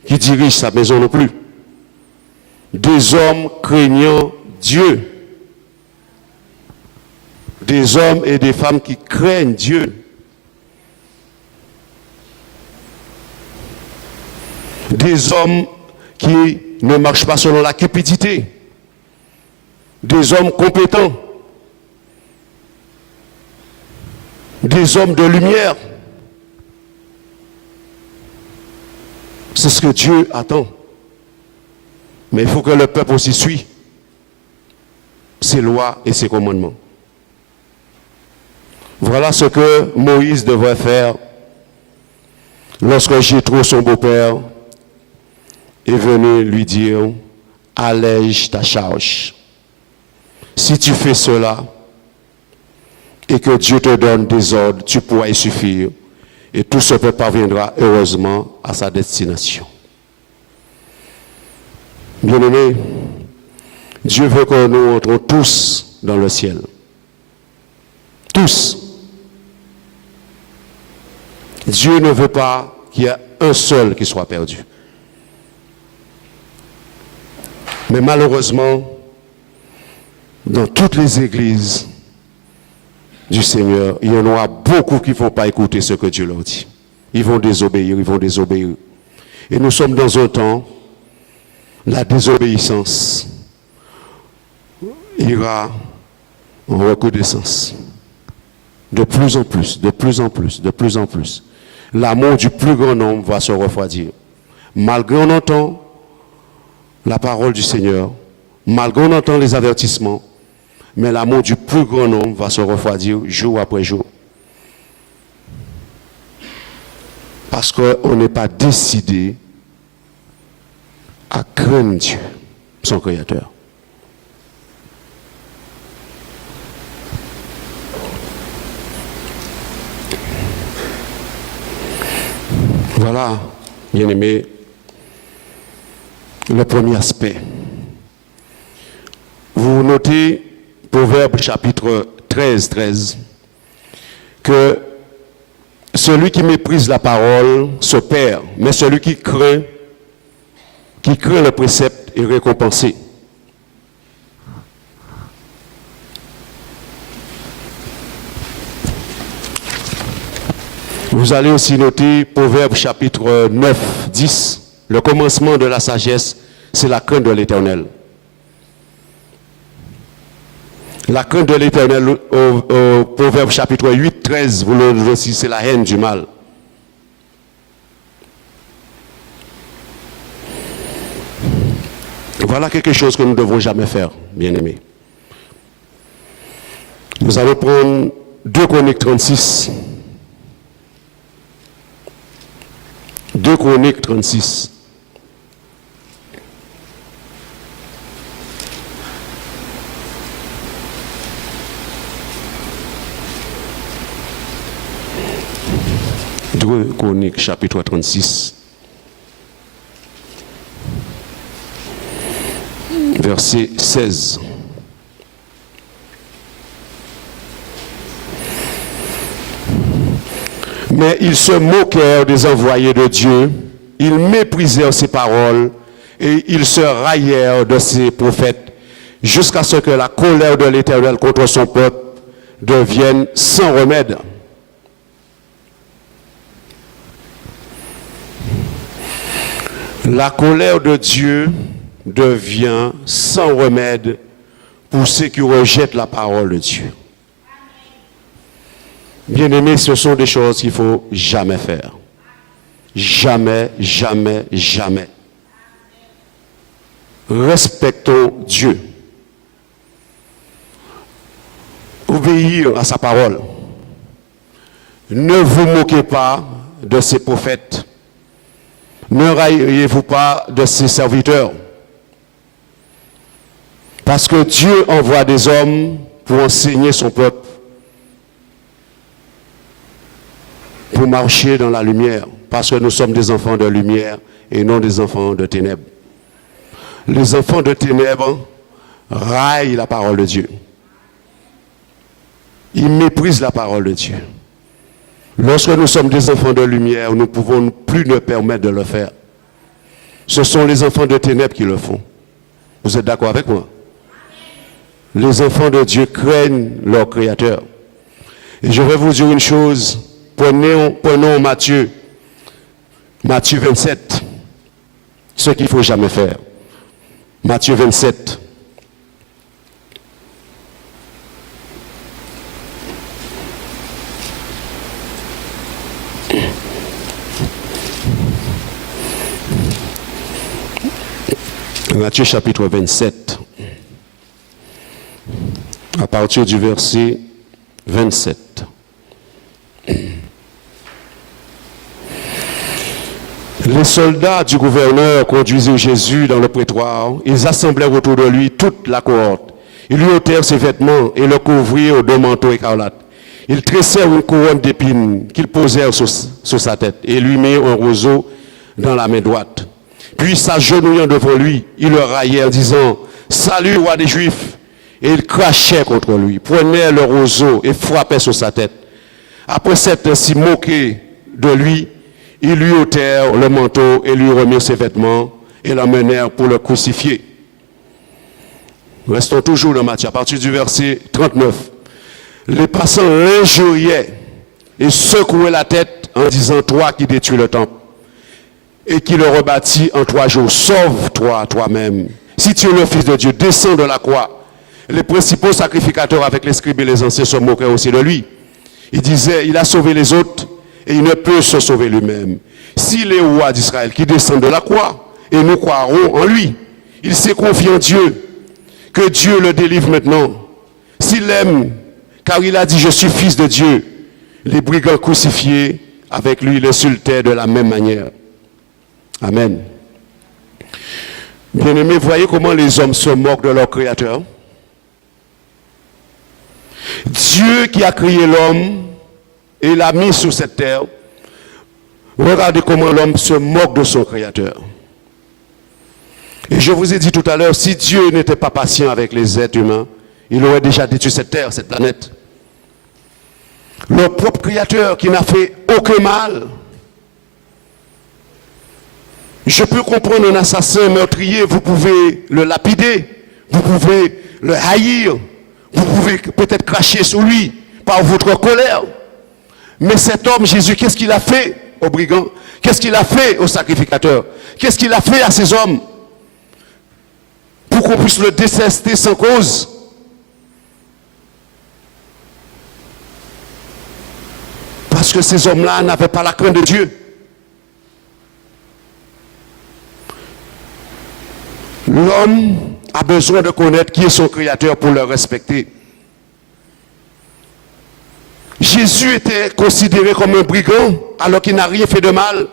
dirige sa maison non plus. Des hommes craignant Dieu. Des hommes et des femmes qui craignent Dieu. Des hommes qui ne marchent pas selon la cupidité. Des hommes compétents. Des hommes de lumière. C'est ce que Dieu attend. Mais il faut que le peuple aussi suive ses lois et ses commandements. Voilà ce que Moïse devrait faire lorsque Jéthro, son beau-père, est venu lui dire « Allège ta charge. Si tu fais cela, et que Dieu te donne des ordres, tu pourras y suffire, et tout ce peuple parviendra heureusement à sa destination. » Bien-aimés, Dieu veut que nous entrons tous dans le ciel. Tous. Dieu ne veut pas qu'il y ait un seul qui soit perdu. Mais malheureusement, dans toutes les églises du Seigneur, il y en aura beaucoup qui ne vont pas écouter ce que Dieu leur dit. Ils vont désobéir, ils vont désobéir. Et nous sommes dans un temps, la désobéissance ira en recrudescence. De plus en plus, de plus en plus, de plus en plus. L'amour du plus grand nombre va se refroidir. Malgré on entend la parole du Seigneur, malgré on entend les avertissements, mais l'amour du plus grand nombre va se refroidir jour après jour. Parce qu'on n'est pas décidé à craindre Dieu, son Créateur. Voilà, bien-aimés, le premier aspect. Vous notez, Proverbe chapitre 13, que celui qui méprise la parole se perd, mais celui qui craint le précepte est récompensé. Vous allez aussi noter Proverbe chapitre 10, le commencement de la sagesse, c'est la crainte de l'Éternel. La crainte de l'Éternel au Proverbe chapitre 13, vous le dites aussi, c'est la haine du mal. Voilà quelque chose que nous ne devons jamais faire, bien-aimés. Nous allons prendre 2 Chroniques 36. 2 Chroniques 36. Chroniques chapitre 36, verset 16. Mais ils se moquèrent des envoyés de Dieu, ils méprisèrent ses paroles et ils se raillèrent de ses prophètes jusqu'à ce que la colère de l'Éternel contre son peuple devienne sans remède. La colère de Dieu devient sans remède pour ceux qui rejettent la parole de Dieu. Bien-aimés, ce sont des choses qu'il ne faut jamais faire. Jamais, jamais, jamais. Respectons Dieu. Obéir à sa parole. Ne vous moquez pas de ses prophètes. Ne raillez-vous pas de ses serviteurs. Parce que Dieu envoie des hommes pour enseigner son peuple, pour marcher dans la lumière, parce que nous sommes des enfants de lumière et non des enfants de ténèbres. Les enfants de ténèbres raillent la parole de Dieu. Ils méprisent la parole de Dieu. Lorsque nous sommes des enfants de lumière, nous ne pouvons plus nous permettre de le faire. Ce sont les enfants de ténèbres qui le font. Vous êtes d'accord avec moi? Les enfants de Dieu craignent leur Créateur. Et je vais vous dire une chose. Prenons Matthieu 27. Ce qu'il ne faut jamais faire. Matthieu 27. Matthieu chapitre 27, à partir du verset 27. Les soldats du gouverneur conduisaient Jésus dans le prétoire. Ils assemblèrent autour de lui toute la cohorte. Ils lui ôtèrent ses vêtements et le couvrirent de manteaux écarlates. Ils tressèrent une couronne d'épines qu'ils posèrent sur sa tête et lui mirent un roseau dans la main droite. Puis s'agenouillant devant lui, ils le raillaient en disant « Salut, roi des Juifs !» Et ils crachaient contre lui, prenaient le roseau et frappaient sur sa tête. Après s'être ainsi moqués de lui, ils lui ôtèrent le manteau et lui remirent ses vêtements et l'emmenèrent pour le crucifier. Restons toujours dans Matthieu, à partir du verset 39. Les passants l'injuriaient et secouaient la tête en disant « Toi qui détruis le temple et qui le rebâtit en 3 jours, sauve-toi toi-même. Si tu es le Fils de Dieu, descends de la croix. » Les principaux sacrificateurs avec les scribes et les anciens se moquaient aussi de lui. Ils disaient, il a sauvé les autres et il ne peut se sauver lui-même. S'il est roi d'Israël qui descend de la croix, et nous croirons en lui. Il s'est confié en Dieu, que Dieu le délivre maintenant. S'il aime, car il a dit, je suis fils de Dieu, les brigands crucifiés avec lui l'insultait de la même manière. Amen. Bien-aimés, voyez comment les hommes se moquent de leur Créateur. Dieu qui a créé l'homme et l'a mis sur cette terre, regardez comment l'homme se moque de son Créateur. Et je vous ai dit tout à l'heure, si Dieu n'était pas patient avec les êtres humains, il aurait déjà détruit cette terre, cette planète. Leur propre Créateur qui n'a fait aucun mal. Je peux comprendre un assassin meurtrier, vous pouvez le lapider, vous pouvez le haïr, vous pouvez peut-être cracher sur lui par votre colère. Mais cet homme, Jésus, qu'est-ce qu'il a fait aux brigands? Qu'est-ce qu'il a fait aux sacrificateurs? Qu'est-ce qu'il a fait à ces hommes? Pour qu'on puisse le détester sans cause. Parce que ces hommes-là n'avaient pas la crainte de Dieu. L'homme a besoin de connaître qui est son Créateur pour le respecter. Jésus était considéré comme un brigand alors qu'il n'a rien fait de mal.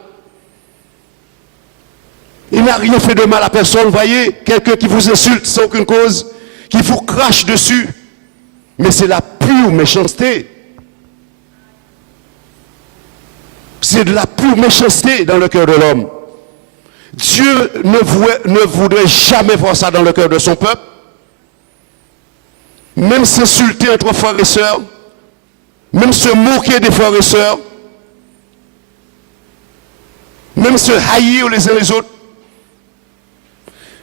Il n'a rien fait de mal à personne. Voyez, quelqu'un qui vous insulte sans aucune cause, qui vous crache dessus. Mais c'est la pure méchanceté. C'est de la pure méchanceté dans le cœur de l'homme. Dieu ne voudrait jamais voir ça dans le cœur de son peuple. Même s'insulter entre frères et sœurs, même se moquer des frères et sœurs, même se haïr les uns les autres.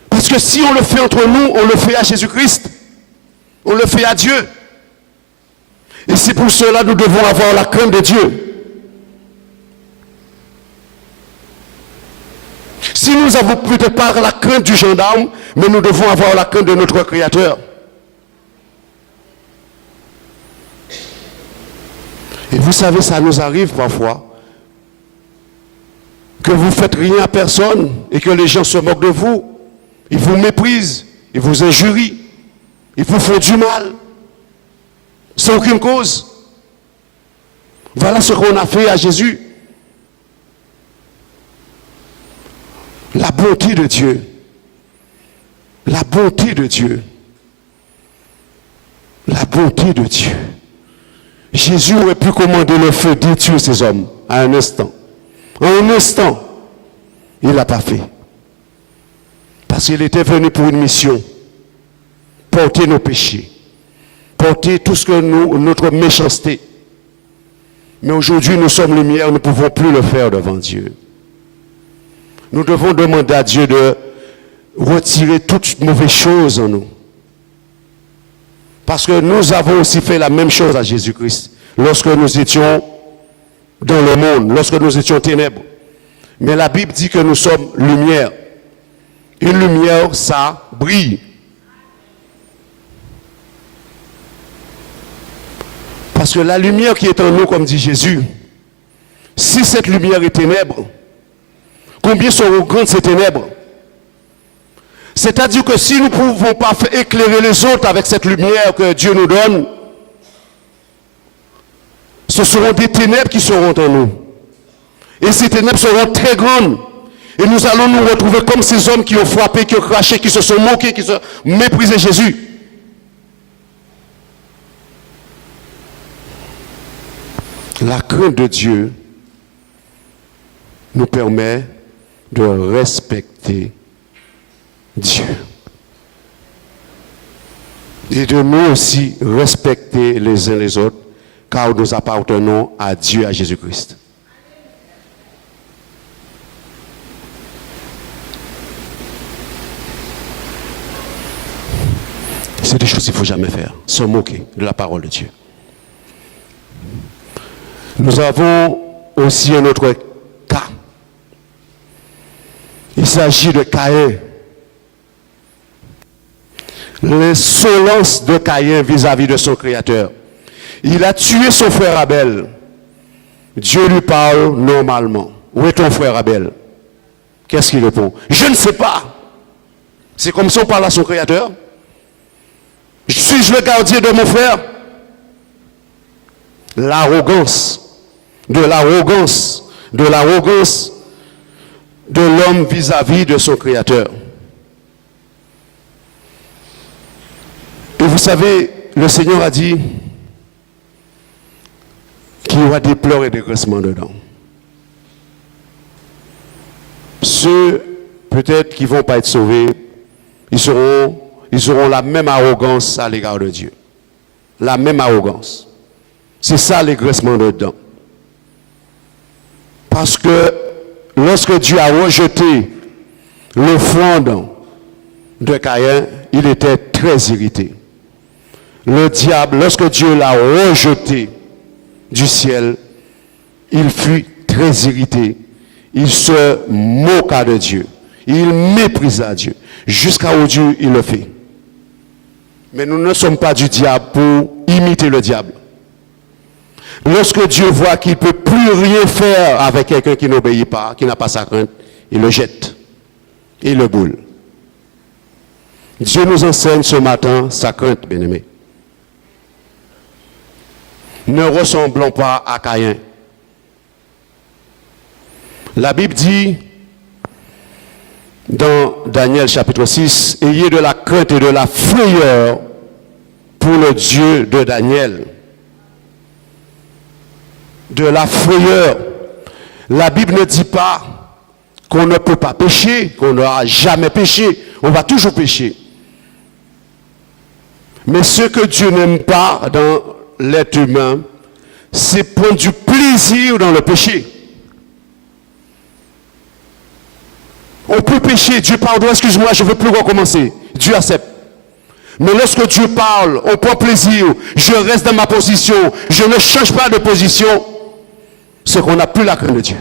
Parce que si on le fait entre nous, on le fait à Jésus-Christ. On le fait à Dieu. Et c'est pour cela que nous devons avoir la crainte de Dieu. Si nous n'avons peut-être pas la crainte du gendarme, mais nous devons avoir la crainte de notre Créateur. Et vous savez, ça nous arrive parfois, que vous ne faites rien à personne et que les gens se moquent de vous. Ils vous méprisent, ils vous injurient, ils vous font du mal, sans aucune cause. Voilà ce qu'on a fait à Jésus. La bonté de Dieu. La bonté de Dieu. La bonté de Dieu. Jésus aurait pu commander le feu détruire ces hommes à un instant. En un instant, il ne l'a pas fait. Parce qu'il était venu pour une mission. Porter nos péchés. Porter tout ce que notre méchanceté. Mais aujourd'hui, nous sommes lumière, nous ne pouvons plus le faire devant Dieu. Nous devons demander à Dieu de retirer toute mauvaise chose en nous. Parce que nous avons aussi fait la même chose à Jésus-Christ. Lorsque nous étions dans le monde, lorsque nous étions ténèbres. Mais la Bible dit que nous sommes lumière. Une lumière, ça brille. Parce que la lumière qui est en nous, comme dit Jésus, si cette lumière est ténèbre, combien seront grandes ces ténèbres? C'est-à-dire que si nous ne pouvons pas éclairer les autres avec cette lumière que Dieu nous donne, ce seront des ténèbres qui seront en nous. Et ces ténèbres seront très grandes. Et nous allons nous retrouver comme ces hommes qui ont frappé, qui ont craché, qui se sont moqués, qui ont méprisé Jésus. La crainte de Dieu nous permet de respecter Dieu. Et de nous aussi respecter les uns les autres, car nous appartenons à Dieu, à Jésus-Christ. C'est des choses qu'il ne faut jamais faire, se moquer de la parole de Dieu. Nous avons aussi un autre cas. Il s'agit de Caïn. L'insolence de Caïn vis-à-vis de son Créateur. Il a tué son frère Abel. Dieu lui parle normalement. Où est ton frère Abel? Qu'est-ce qu'il répond? Je ne sais pas. C'est comme si on parle à son Créateur. Suis-je le gardien de mon frère? L'arrogance. de l'arrogance de l'homme vis-à-vis de son Créateur. Et vous savez, le Seigneur a dit qu'il y aura des pleurs et des graissements dedans. Ceux, peut-être, qui ne vont pas être sauvés, ils auront la même arrogance à l'égard de Dieu. La même arrogance. C'est ça l'égraissement dedans. Parce que lorsque Dieu a rejeté l'offrande de Caïn, il était très irrité. Le diable, lorsque Dieu l'a rejeté du ciel, il fut très irrité. Il se moqua de Dieu. Il méprisa Dieu. Jusqu'à où Dieu il le fait. Mais nous ne sommes pas du diable pour imiter le diable. Lorsque Dieu voit qu'il ne peut plus rien faire avec quelqu'un qui n'obéit pas, qui n'a pas sa crainte, il le jette. Il le boule. Dieu nous enseigne ce matin sa crainte, bien-aimés. Ne ressemblons pas à Caïn. La Bible dit, dans Daniel chapitre 6, « Ayez de la crainte et de la frayeur pour le Dieu de Daniel. » De la frayeur. La Bible ne dit pas qu'on ne peut pas pécher, qu'on n'aura jamais péché. On va toujours pécher. Mais ce que Dieu n'aime pas dans l'être humain, c'est prendre du plaisir dans le péché. On peut pécher, Dieu pardonne, excuse-moi, je ne veux plus recommencer. Dieu accepte. Mais lorsque Dieu parle, on prend plaisir, je reste dans ma position, je ne change pas de position, c'est qu'on n'a plus la crainte de Dieu.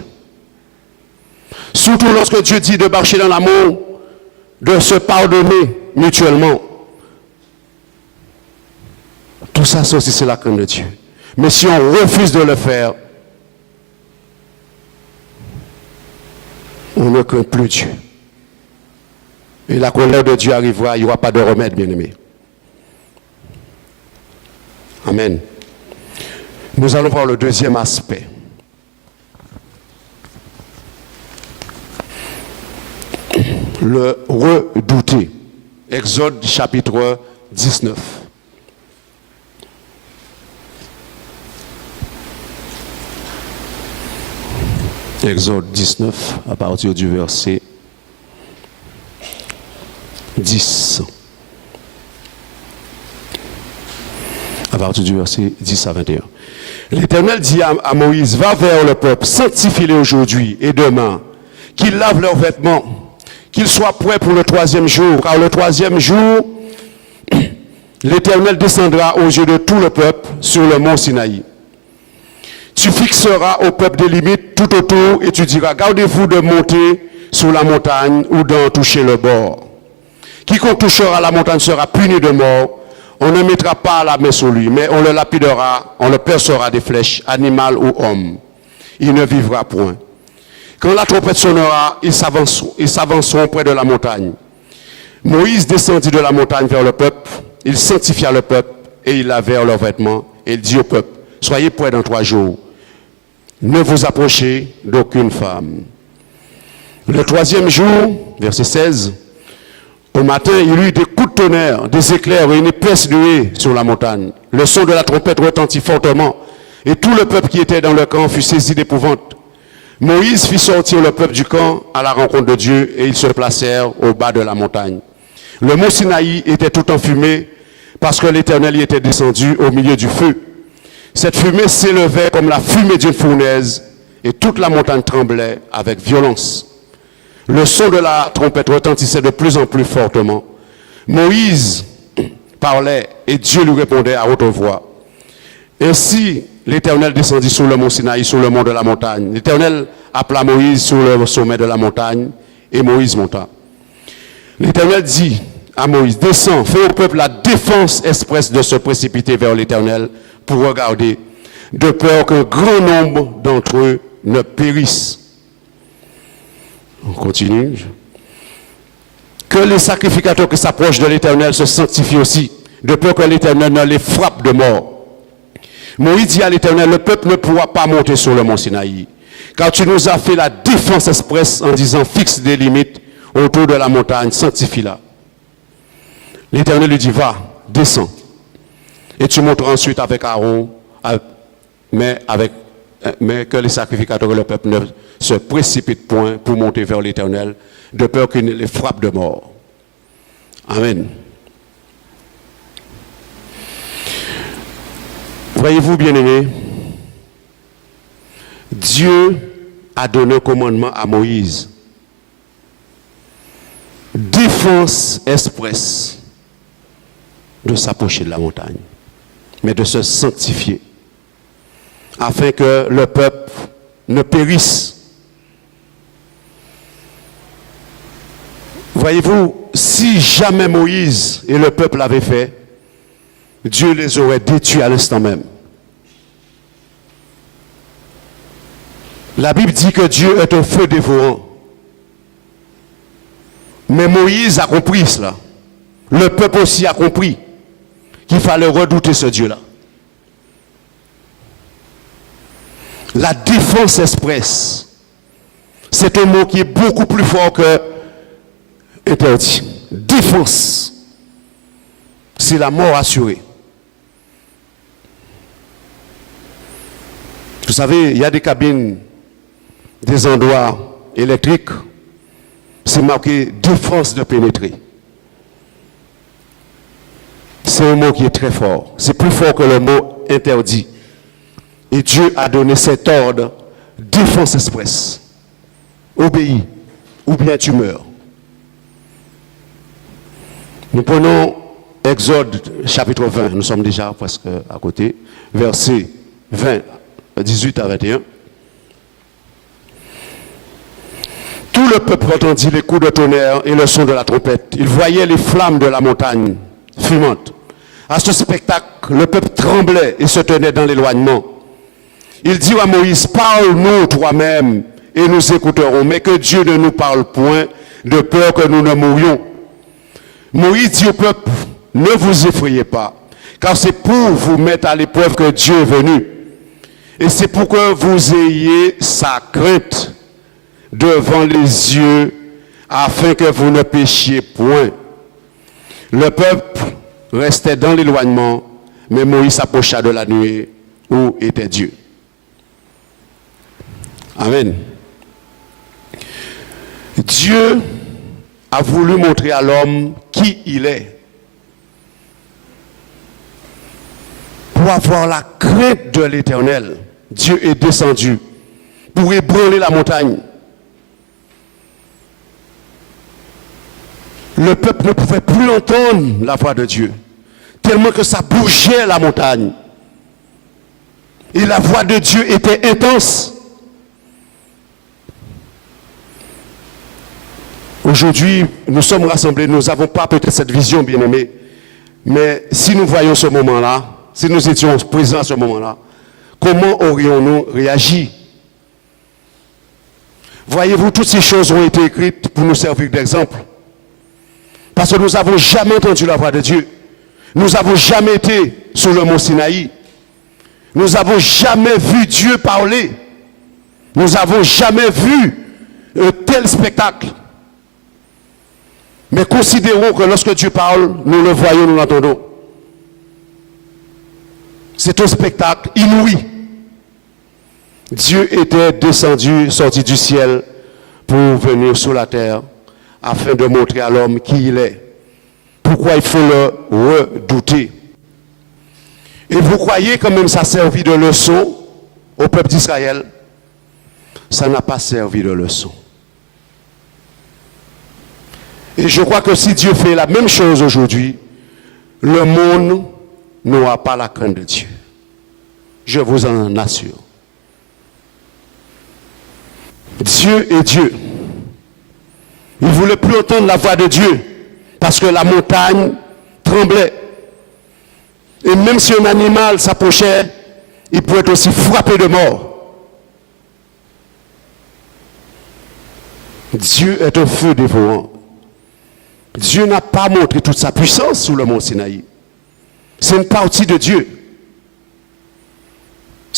Surtout lorsque Dieu dit de marcher dans l'amour, de se pardonner mutuellement. Tout ça, c'est la crainte de Dieu. Mais si on refuse de le faire, on ne craint plus Dieu. Et la colère de Dieu arrivera, il n'y aura pas de remède, bien-aimés. Amen. Nous allons voir le deuxième aspect. Le redouter. Exode chapitre 19. Exode 19, à partir du verset 10. À partir du verset 10 à 21. L'Éternel dit à Moïse, va vers le peuple, sanctifie-les aujourd'hui et demain, qu'ils lavent leurs vêtements, qu'ils soient prêts pour le 3e jour, car le 3e jour, l'Éternel descendra aux yeux de tout le peuple sur le mont Sinaï. Tu fixeras au peuple des limites tout autour et tu diras, gardez-vous de monter sur la montagne ou d'en toucher le bord. Quiconque touchera la montagne sera puni de mort. On ne mettra pas la main sur lui, mais on le lapidera, on le percera des flèches, animal ou homme. Il ne vivra point. Quand la trompette sonnera, ils s'avanceront près de la montagne. Moïse descendit de la montagne vers le peuple, il sanctifia le peuple et ils lavèrent leurs vêtements. Et il dit au peuple, soyez prêts dans 3 jours. Ne vous approchez d'aucune femme. Le 3e jour, verset 16, au matin, il y eut des coups de tonnerre, des éclairs et une épaisse nuée sur la montagne. Le son de la trompette retentit fortement, et tout le peuple qui était dans le camp fut saisi d'épouvante. Moïse fit sortir le peuple du camp à la rencontre de Dieu, et ils se placèrent au bas de la montagne. Le mont Sinaï était tout enfumé, parce que l'Éternel y était descendu au milieu du feu. Cette fumée s'élevait comme la fumée d'une fournaise, et toute la montagne tremblait avec violence. Le son de la trompette retentissait de plus en plus fortement. Moïse parlait, et Dieu lui répondait à haute voix. Ainsi, l'Éternel descendit sur le mont Sinaï, sur le mont de la montagne. L'Éternel appela Moïse sur le sommet de la montagne, et Moïse monta. L'Éternel dit à Moïse, descends, fais au peuple la défense expresse de se précipiter vers l'Éternel pour regarder, de peur qu'un grand nombre d'entre eux ne périssent. On continue. Que les sacrificateurs qui s'approchent de l'Éternel se sanctifient aussi, de peur que l'Éternel ne les frappe de mort. Moïse dit à l'Éternel, le peuple ne pourra pas monter sur le mont Sinaï, car tu nous as fait la défense expresse en disant, fixe des limites autour de la montagne, sanctifie-la. L'Éternel lui dit, va, descends, et tu monteras ensuite avec Aaron, mais que les sacrificateurs et le peuple ne se précipitent point pour monter vers l'Éternel, de peur qu'il ne les frappe de mort. Amen. Voyez-vous, bien-aimés, Dieu a donné un commandement à Moïse. Défense expresse de s'approcher de la montagne, mais de se sanctifier, afin que le peuple ne périsse. Voyez-vous, si jamais Moïse et le peuple l'avaient fait, Dieu les aurait détruits à l'instant même. La Bible dit que Dieu est un feu dévorant. Mais Moïse a compris cela. Le peuple aussi a compris qu'il fallait redouter ce Dieu-là. La défense expresse, c'est un mot qui est beaucoup plus fort que interdit. Défense, c'est la mort assurée. Vous savez, il y a des cabines, des endroits électriques, c'est marqué défense de pénétrer. C'est un mot qui est très fort. C'est plus fort que le mot interdit. Et Dieu a donné cet ordre, défense expresse. Obéis, ou bien tu meurs. Nous prenons Exode chapitre 20, nous sommes déjà presque à côté, versets 20, 18 à 21. Tout le peuple entendit les coups de tonnerre et le son de la trompette. Il voyait les flammes de la montagne fumante. À ce spectacle, le peuple tremblait et se tenait dans l'éloignement. Il dit à Moïse, parle-nous toi-même et nous écouterons, mais que Dieu ne nous parle point, de peur que nous ne mourions. Moïse dit au peuple, ne vous effrayez pas, car c'est pour vous mettre à l'épreuve que Dieu est venu. Et c'est pour que vous ayez sa crainte devant les yeux, afin que vous ne péchiez point. Le peuple restait dans l'éloignement, mais Moïse s'approcha de la nuée où était Dieu. Amen. Dieu a voulu montrer à l'homme qui il est. Pour avoir la crainte de l'Éternel, Dieu est descendu pour ébranler la montagne. Le peuple ne pouvait plus entendre la voix de Dieu, tellement que ça bougeait la montagne. Et la voix de Dieu était intense. Aujourd'hui, nous sommes rassemblés, nous n'avons pas peut-être cette vision, bien-aimée, mais si nous voyons ce moment-là, si nous étions présents à ce moment-là, comment aurions-nous réagi? Voyez-vous, toutes ces choses ont été écrites pour nous servir d'exemple. Parce que nous n'avons jamais entendu la voix de Dieu. Nous n'avons jamais été sur le mont Sinaï. Nous n'avons jamais vu Dieu parler. Nous n'avons jamais vu un tel spectacle. Mais considérons que lorsque Dieu parle, nous le voyons, nous l'entendons. C'est un spectacle inouï. Dieu était descendu, sorti du ciel pour venir sur la terre afin de montrer à l'homme qui il est. Pourquoi il faut le redouter. Et vous croyez quand même ça a servi de leçon au peuple d'Israël? Ça n'a pas servi de leçon. Et je crois que si Dieu fait la même chose aujourd'hui, le monde n'aura pas la crainte de Dieu. Je vous en assure. Dieu est Dieu. Il ne voulait plus entendre la voix de Dieu parce que la montagne tremblait. Et même si un animal s'approchait, il pouvait être aussi frappé de mort. Dieu est un feu dévorant. Dieu n'a pas montré toute sa puissance sous le mont Sinaï. C'est une partie de Dieu.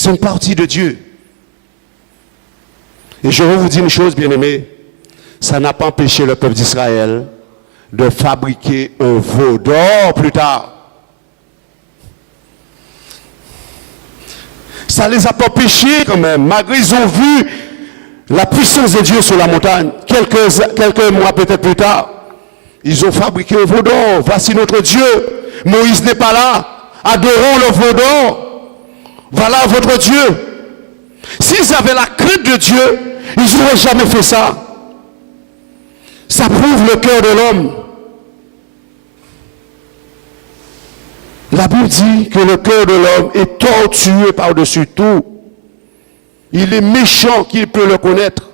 C'est une partie de Dieu. Et je vais vous dire une chose, bien-aimés, ça n'a pas empêché le peuple d'Israël de fabriquer un veau d'or plus tard. Ça ne les a pas empêchés quand même, malgré ils ont vu la puissance de Dieu sur la montagne. Quelques mois peut-être plus tard, ils ont fabriqué un veau d'or. Voici notre Dieu. Moïse n'est pas là. Adorons le veau d'or. Voilà votre Dieu. S'ils avaient la crainte de Dieu, ils n'auraient jamais fait ça. Ça prouve le cœur de l'homme. La Bible dit que le cœur de l'homme est tortueux par-dessus tout. Il est méchant qu'il peut le connaître.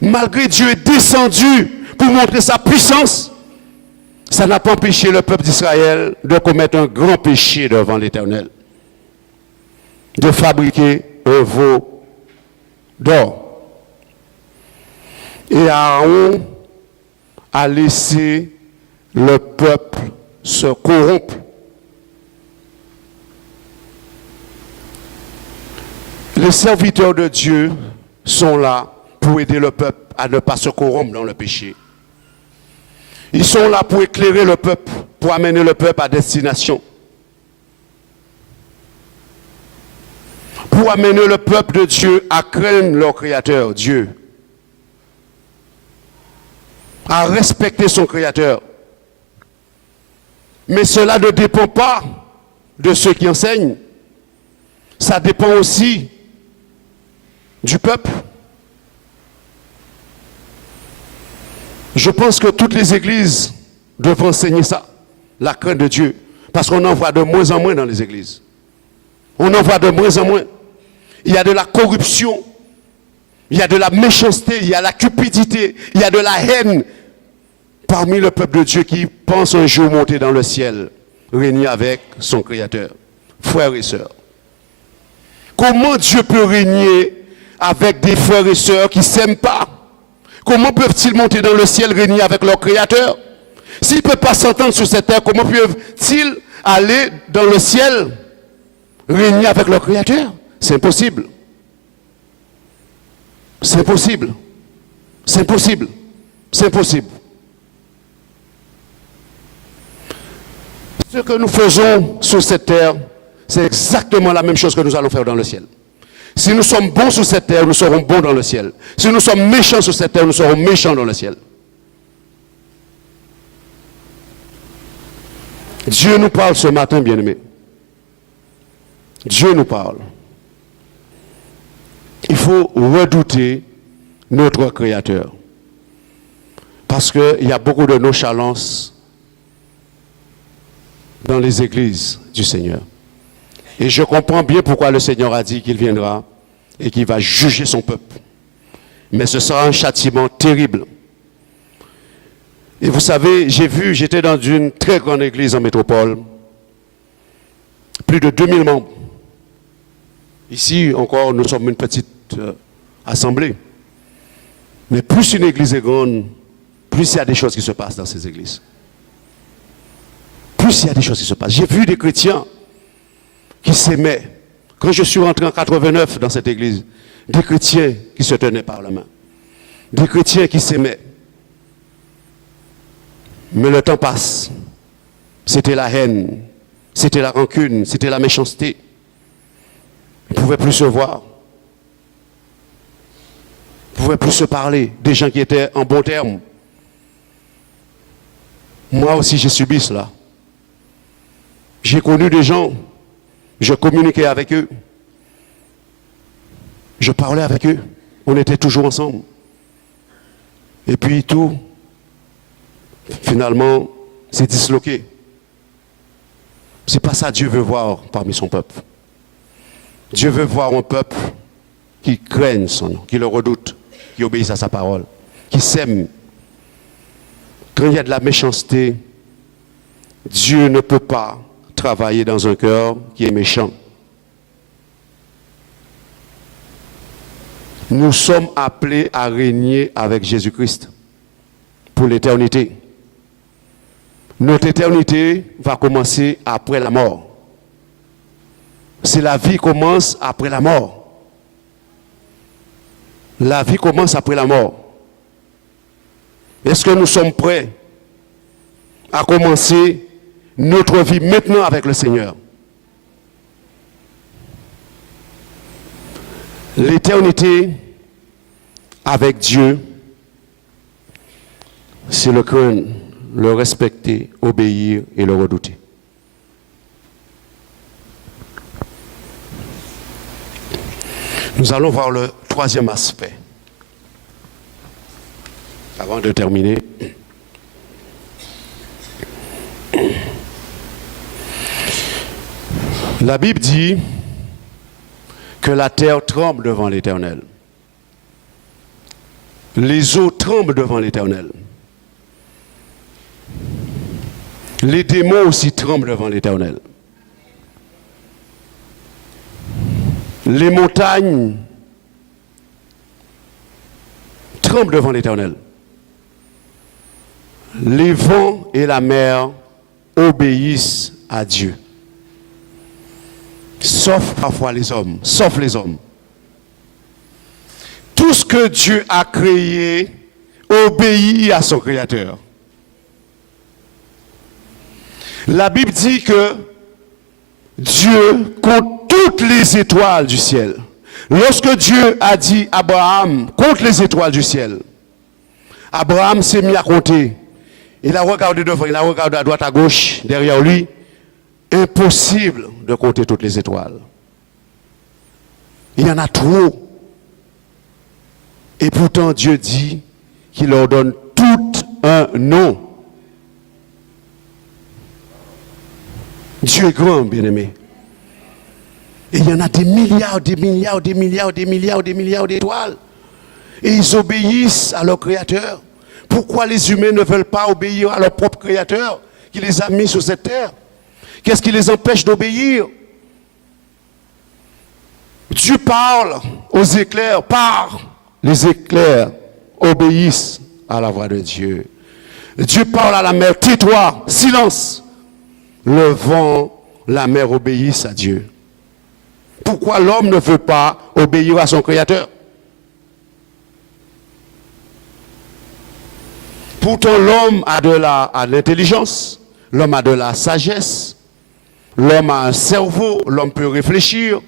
Malgré Dieu est descendu pour montrer sa puissance, ça n'a pas empêché le peuple d'Israël de commettre un grand péché devant l'Éternel. De fabriquer un veau d'or. Et Aaron a laissé le peuple se corrompre. Les serviteurs de Dieu sont là pour aider le peuple à ne pas se corrompre dans le péché. Ils sont là pour éclairer le peuple, pour amener le peuple à destination. Pour amener le peuple de Dieu à craindre leur Créateur, Dieu. À respecter son Créateur. Mais cela ne dépend pas de ceux qui enseignent. Ça dépend aussi du peuple. Je pense que toutes les églises doivent enseigner ça, la crainte de Dieu. Parce qu'on en voit de moins en moins dans les églises. On en voit de moins en moins. Il y a de la corruption, il y a de la méchanceté, il y a la cupidité, il y a de la haine parmi le peuple de Dieu qui pense un jour monter dans le ciel, régner avec son Créateur. Frères et sœurs, comment Dieu peut régner avec des frères et sœurs qui ne s'aiment pas? Comment peuvent-ils monter dans le ciel, régner avec leur Créateur? S'ils ne peuvent pas s'entendre sur cette terre, comment peuvent-ils aller dans le ciel, régner avec leur Créateur? C'est impossible. C'est impossible. C'est impossible. C'est impossible. Ce que nous faisons sur cette terre, c'est exactement la même chose que nous allons faire dans le ciel. Si nous sommes bons sur cette terre, nous serons bons dans le ciel. Si nous sommes méchants sur cette terre, nous serons méchants dans le ciel. Dieu nous parle ce matin, bien-aimés. Dieu nous parle. Il faut redouter notre Créateur. Parce qu'il y a beaucoup de nonchalance dans les églises du Seigneur. Et je comprends bien pourquoi le Seigneur a dit qu'il viendra et qu'il va juger son peuple. Mais ce sera un châtiment terrible. Et vous savez, j'étais dans une très grande église en métropole. Plus de 2000 membres. Ici, encore, nous sommes une petite assemblée. Mais plus une église est grande, plus il y a des choses qui se passent dans ces églises. Plus il y a des choses qui se passent. J'ai vu des chrétiens qui s'aimaient. Quand je suis rentré en 89 dans cette église, des chrétiens qui se tenaient par la main. Des chrétiens qui s'aimaient. Mais le temps passe. C'était la haine, c'était la rancune, c'était la méchanceté. Ils ne pouvaient plus se voir. Ils ne pouvaient plus se parler. Des gens qui étaient en bons termes. Moi aussi, j'ai subi cela. J'ai connu des gens, je communiquais avec eux. Je parlais avec eux. On était toujours ensemble. Et puis tout, finalement, c'est disloqué. C'est pas ça que Dieu veut voir parmi son peuple. Dieu veut voir un peuple qui craigne son nom, qui le redoute, qui obéisse à sa parole, qui s'aime. Quand il y a de la méchanceté, Dieu ne peut pas travailler dans un cœur qui est méchant. Nous sommes appelés à régner avec Jésus-Christ pour l'éternité. Notre éternité va commencer après la mort. c'est la vie commence après la mort. La vie commence après la mort. Est-ce que nous sommes prêts à commencer notre vie maintenant avec le Seigneur? L'éternité avec Dieu, c'est le craindre, le respecter, obéir et le redouter. Nous allons voir le troisième aspect. Avant de terminer, la Bible dit que la terre tremble devant l'Éternel. Les eaux tremblent devant l'Éternel. Les démons aussi tremblent devant l'Éternel. Les montagnes tremblent devant l'Éternel. Les vents et la mer obéissent à Dieu. Sauf parfois les hommes, sauf les hommes. Tout ce que Dieu a créé obéit à son Créateur. La Bible dit que Dieu compte toutes les étoiles du ciel. Lorsque Dieu a dit à Abraham, compte les étoiles du ciel, Abraham s'est mis à compter. Il a regardé devant, il a regardé à droite, à gauche, derrière lui. Impossible de compter toutes les étoiles. Il y en a trop. Et pourtant, Dieu dit qu'il leur donne tout un nom. Dieu est grand, bien-aimé. Et il y en a des milliards, des milliards, des milliards, des milliards, des milliards d'étoiles. Et ils obéissent à leur Créateur. Pourquoi les humains ne veulent pas obéir à leur propre Créateur qui les a mis sur cette terre? Qu'est-ce qui les empêche d'obéir? Dieu parle aux éclairs, par les éclairs obéissent à la voix de Dieu. Dieu parle à la mer, tais-toi, silence. Le vent, la mer obéissent à Dieu. Pourquoi l'homme ne veut pas obéir à son Créateur? Pourtant, l'homme a de l'intelligence, l'homme a de la sagesse, l'homme a un cerveau, l'homme peut réfléchir,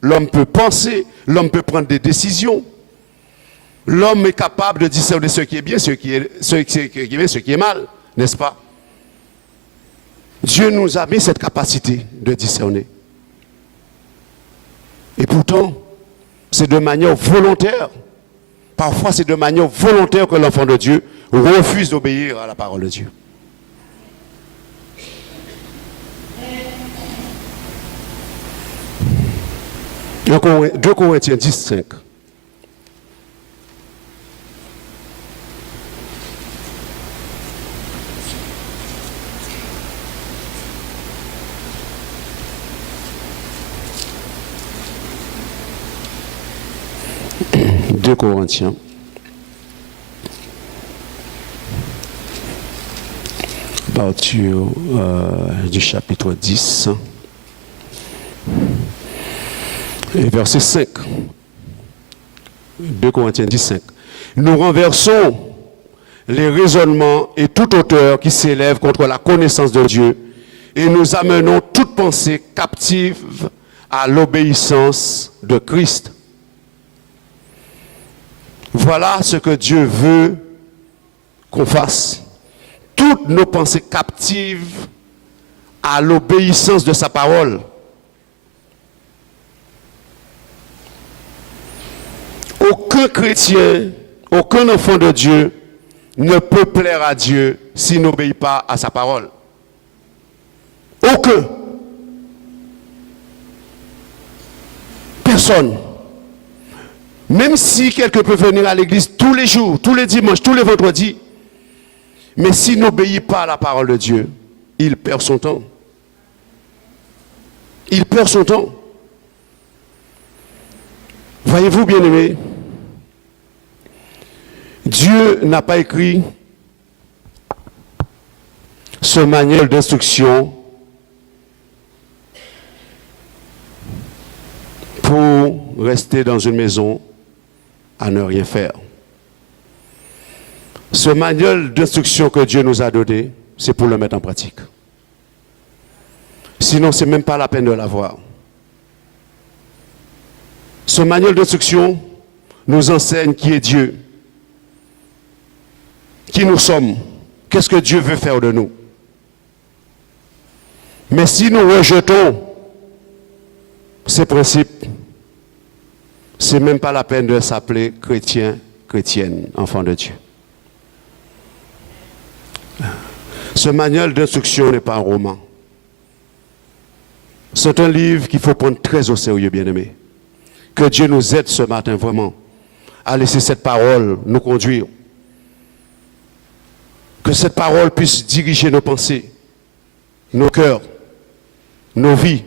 l'homme peut penser, l'homme peut prendre des décisions. L'homme est capable de discerner ce qui est bien, ce qui est mal, n'est-ce pas? Dieu nous a mis cette capacité de discerner. Et pourtant, c'est de manière volontaire. Parfois, c'est de manière volontaire que l'enfant de Dieu refuse d'obéir à la parole de Dieu. Donc, 2 Corinthiens 10, 5. Deux Corinthiens. À partir du chapitre 10 et verset 5. 2 Corinthiens 10, 5. Nous renversons les raisonnements et toute hauteur qui s'élève contre la connaissance de Dieu et nous amenons toute pensée captive à l'obéissance de Christ. Voilà ce que Dieu veut qu'on fasse. Toutes nos pensées captives à l'obéissance de sa parole. Aucun chrétien, aucun enfant de Dieu ne peut plaire à Dieu s'il n'obéit pas à sa parole. Aucun. Personne. Même si quelqu'un peut venir à l'église tous les jours, tous les dimanches, tous les vendredis, mais s'il n'obéit pas à la parole de Dieu, il perd son temps. Il perd son temps. Voyez-vous, bien-aimés, Dieu n'a pas écrit ce manuel d'instruction rester dans une maison à ne rien faire. Ce manuel d'instruction que Dieu nous a donné, c'est pour le mettre en pratique. Sinon, ce n'est même pas la peine de l'avoir. Ce manuel d'instruction nous enseigne qui est Dieu, qui nous sommes, qu'est-ce que Dieu veut faire de nous. Mais si nous rejetons ces principes, ce n'est même pas la peine de s'appeler chrétien, chrétienne, enfant de Dieu. Ce manuel d'instruction n'est pas un roman. C'est un livre qu'il faut prendre très au sérieux, bien-aimés. Que Dieu nous aide ce matin vraiment à laisser cette parole nous conduire. Que cette parole puisse diriger nos pensées, nos cœurs, nos vies.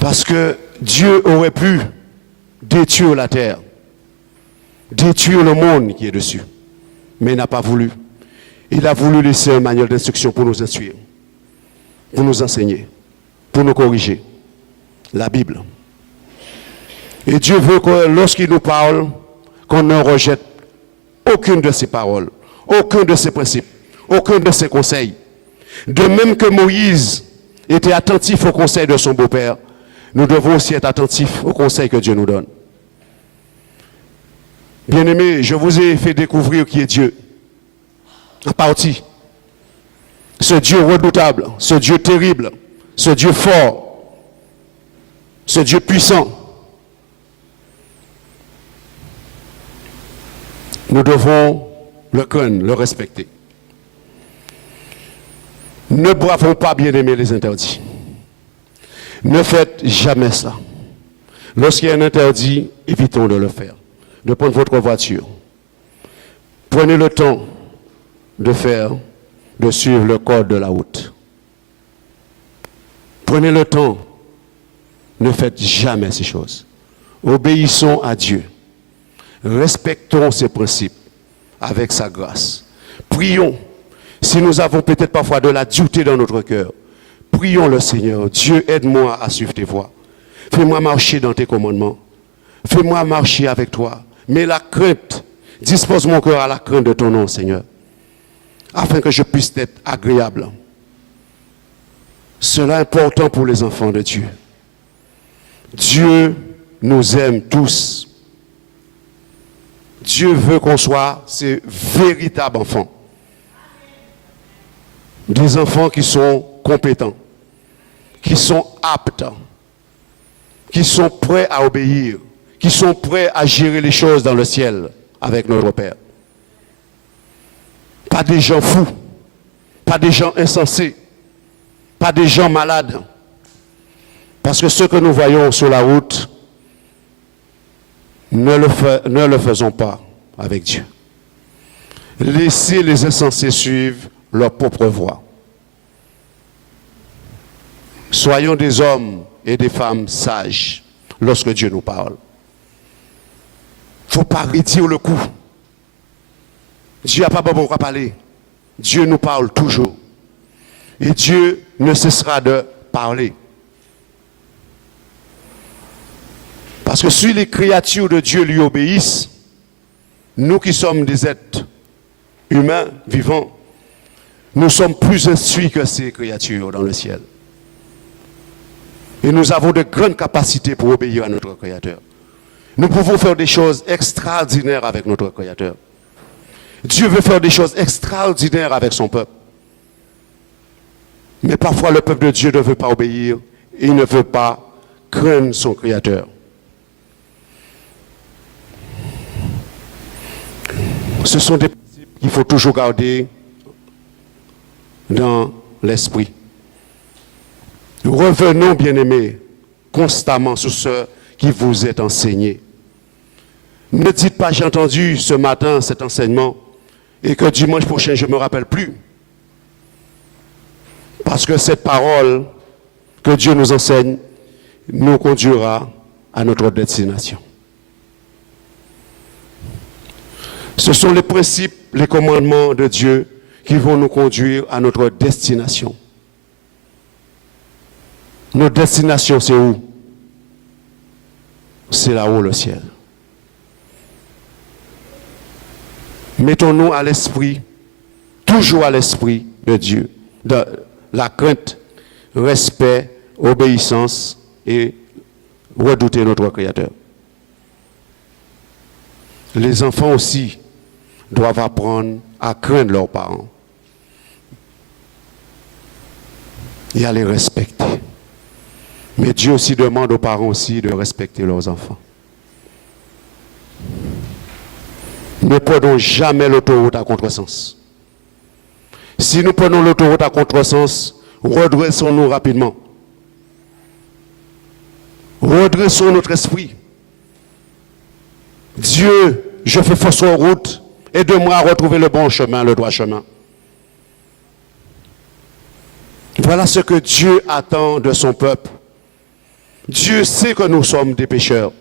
Parce que Dieu aurait pu détruire la terre, détruire le monde qui est dessus, mais il n'a pas voulu. Il a voulu laisser un manuel d'instruction pour nous instruire, pour nous enseigner, pour nous corriger. La Bible. Et Dieu veut que lorsqu'il nous parle, qu'on ne rejette aucune de ses paroles, aucun de ses principes, aucun de ses conseils. De même que Moïse était attentif au conseil de son beau-père, nous devons aussi être attentifs au conseil que Dieu nous donne. Bien-aimés, je vous ai fait découvrir qui est Dieu. En partie. Ce Dieu redoutable, ce Dieu terrible, ce Dieu fort, ce Dieu puissant. Nous devons le craindre, le respecter. Ne bravons pas, bien-aimés, les interdits. Ne faites jamais ça. Lorsqu'il y a un interdit, évitons de le faire. De prendre votre voiture. Prenez le temps de suivre le code de la route. Prenez le temps. Ne faites jamais ces choses. Obéissons à Dieu. Respectons ses principes avec sa grâce. Prions. Si nous avons peut-être parfois de la dureté dans notre cœur, prions le Seigneur. Dieu, aide-moi à suivre tes voies. Fais-moi marcher dans tes commandements. Fais-moi marcher avec toi. Mais la crainte, dispose mon cœur à la crainte de ton nom, Seigneur, afin que je puisse être agréable. Cela est important pour les enfants de Dieu. Dieu nous aime tous. Dieu veut qu'on soit ses véritables enfants. Des enfants qui sont compétents, qui sont aptes, qui sont prêts à obéir, qui sont prêts à gérer les choses dans le ciel avec notre Père. Pas des gens fous, pas des gens insensés, pas des gens malades. Parce que ce que nous voyons sur la route, ne le faisons pas avec Dieu. Laissez les insensés suivre leur propre voie. Soyons des hommes et des femmes sages lorsque Dieu nous parle. Il ne faut pas réduire le coup. Dieu n'a pas bon quoi parler. Dieu nous parle toujours. Et Dieu ne cessera de parler. Parce que si les créatures de Dieu lui obéissent, nous qui sommes des êtres humains, vivants, nous sommes plus instruits que ces créatures dans le ciel. Et nous avons de grandes capacités pour obéir à notre Créateur. Nous pouvons faire des choses extraordinaires avec notre Créateur. Dieu veut faire des choses extraordinaires avec son peuple. Mais parfois le peuple de Dieu ne veut pas obéir. Il ne veut pas craindre son Créateur. Ce sont des principes qu'il faut toujours garder dans l'esprit. Revenons, bien-aimés, constamment sur ce qui vous est enseigné. Ne dites pas, j'ai entendu ce matin cet enseignement et que dimanche prochain, je ne me rappelle plus. Parce que cette parole que Dieu nous enseigne nous conduira à notre destination. Ce sont les principes, les commandements de Dieu qui vont nous conduire à notre destination. Notre destination, c'est où? C'est là-haut, le ciel. Mettons-nous à l'esprit, toujours à l'esprit de Dieu, de la crainte, respect, obéissance et redouter notre Créateur. Les enfants aussi doivent apprendre à craindre leurs parents et à les respecter. Mais Dieu aussi demande aux parents aussi de respecter leurs enfants. Ne prenons jamais l'autoroute à contresens. Si nous prenons l'autoroute à contresens, redressons-nous rapidement. Redressons notre esprit. Dieu, je fais fausse route, aide-moi à retrouver le bon chemin, le droit chemin. Voilà ce que Dieu attend de son peuple. Dieu sait que nous sommes des pécheurs,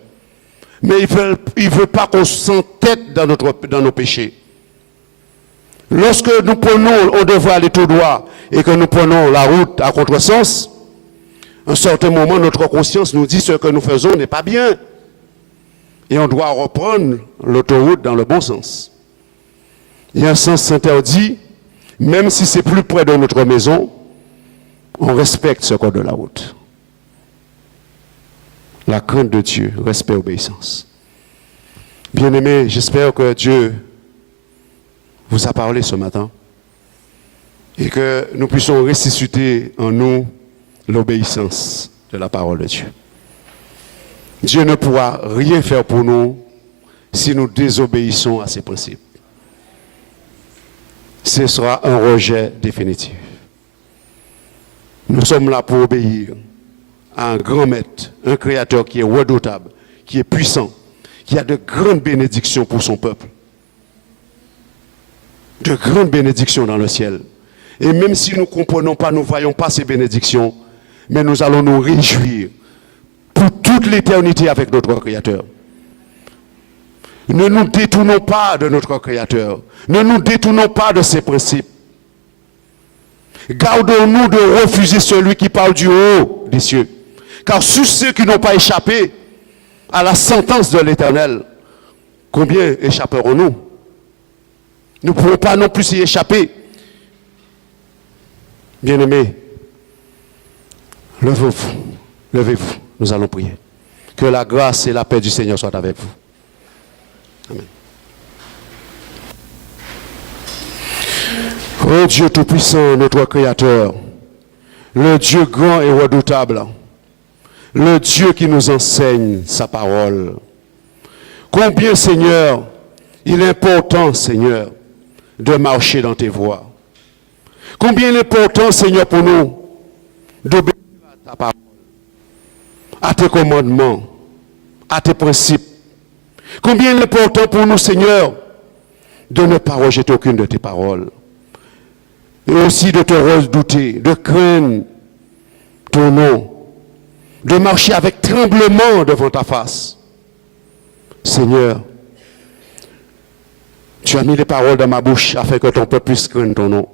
mais il ne veut pas qu'on s'entête dans nos péchés. Lorsque nous prenons, on devrait aller tout droit, et que nous prenons la route à contresens, à un certain moment, notre conscience nous dit ce que nous faisons n'est pas bien. Et on doit reprendre l'autoroute dans le bon sens. Il y a un sens interdit, même si c'est plus près de notre maison, on respecte ce code de la route. La crainte de Dieu, respect, obéissance. Bien-aimés, j'espère que Dieu vous a parlé ce matin et que nous puissions ressusciter en nous l'obéissance de la parole de Dieu. Dieu ne pourra rien faire pour nous si nous désobéissons à ses principes. Ce sera un rejet définitif. Nous sommes là pour obéir à un grand maître, un créateur qui est redoutable, qui est puissant, qui a de grandes bénédictions pour son peuple. De grandes bénédictions dans le ciel. Et même si nous ne comprenons pas, nous ne voyons pas ces bénédictions, mais nous allons nous réjouir pour toute l'éternité avec notre Créateur. Ne nous détournons pas de notre Créateur. Ne nous détournons pas de ses principes. Gardons-nous de refuser celui qui parle du haut des cieux. Car sur ceux qui n'ont pas échappé à la sentence de l'Éternel, combien échapperons-nous? Nous ne pouvons pas non plus y échapper. Bien-aimés, levez-vous, levez-vous, nous allons prier. Que la grâce et la paix du Seigneur soient avec vous. Amen. Oh Dieu Tout-Puissant, notre Créateur, le Dieu grand et redoutable, le Dieu qui nous enseigne sa parole. Combien, Seigneur, il est important, Seigneur, de marcher dans tes voies. Combien il est important, Seigneur, pour nous d'obéir à ta parole, à tes commandements, à tes principes. Combien il est important pour nous, Seigneur, de ne pas rejeter aucune de tes paroles. Et aussi de te redouter, de craindre ton nom, de marcher avec tremblement devant ta face. Seigneur, tu as mis les paroles dans ma bouche afin que ton peuple puisse craindre ton nom.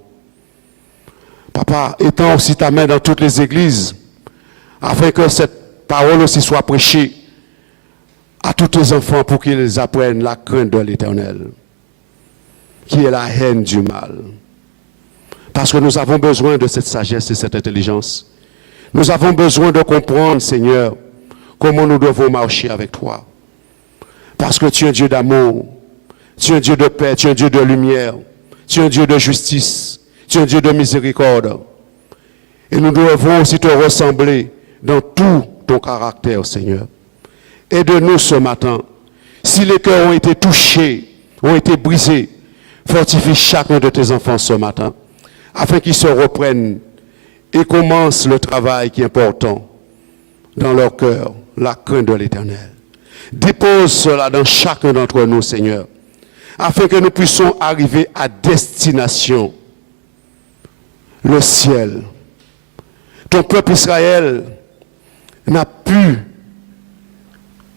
Papa, étends aussi ta main dans toutes les églises afin que cette parole aussi soit prêchée à tous tes enfants pour qu'ils apprennent la crainte de l'Éternel, qui est la haine du mal. Parce que nous avons besoin de cette sagesse et cette intelligence. Nous avons besoin de comprendre, Seigneur, comment nous devons marcher avec toi. Parce que tu es un Dieu d'amour, tu es un Dieu de paix, tu es un Dieu de lumière, tu es un Dieu de justice, tu es un Dieu de miséricorde. Et nous devons aussi te ressembler dans tout ton caractère, Seigneur. Aide-nous ce matin. Si les cœurs ont été touchés, ont été brisés, fortifie chacun de tes enfants ce matin, afin qu'ils se reprennent et commencent le travail qui est important dans leur cœur, la crainte de l'Éternel. Dépose cela dans chacun d'entre nous, Seigneur, afin que nous puissions arriver à destination, le ciel. Ton peuple Israël n'a pu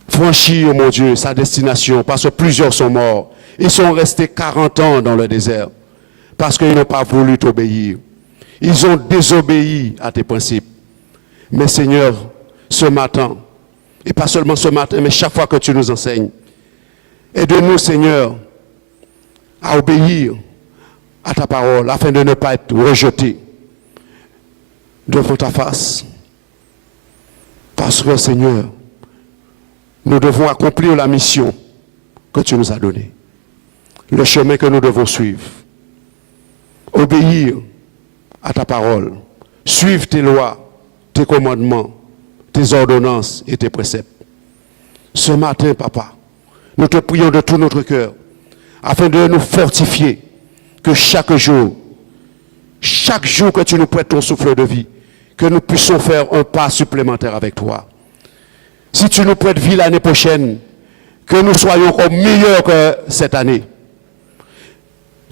franchir, mon Dieu, sa destination, parce que plusieurs sont morts. Ils sont restés 40 ans dans le désert, parce qu'ils n'ont pas voulu t'obéir. Ils ont désobéi à tes principes. Mais Seigneur, ce matin, et pas seulement ce matin, mais chaque fois que tu nous enseignes, aide-nous, Seigneur, à obéir à ta parole afin de ne pas être rejetés devant ta face. Parce que, Seigneur, nous devons accomplir la mission que tu nous as donnée, le chemin que nous devons suivre, obéir à ta parole, suivre tes lois, tes commandements, tes ordonnances et tes préceptes. Ce matin, Papa, nous te prions de tout notre cœur afin de nous fortifier, que chaque jour que tu nous prêtes ton souffle de vie, que nous puissions faire un pas supplémentaire avec toi. Si tu nous prêtes vie l'année prochaine, que nous soyons encore meilleurs que cette année.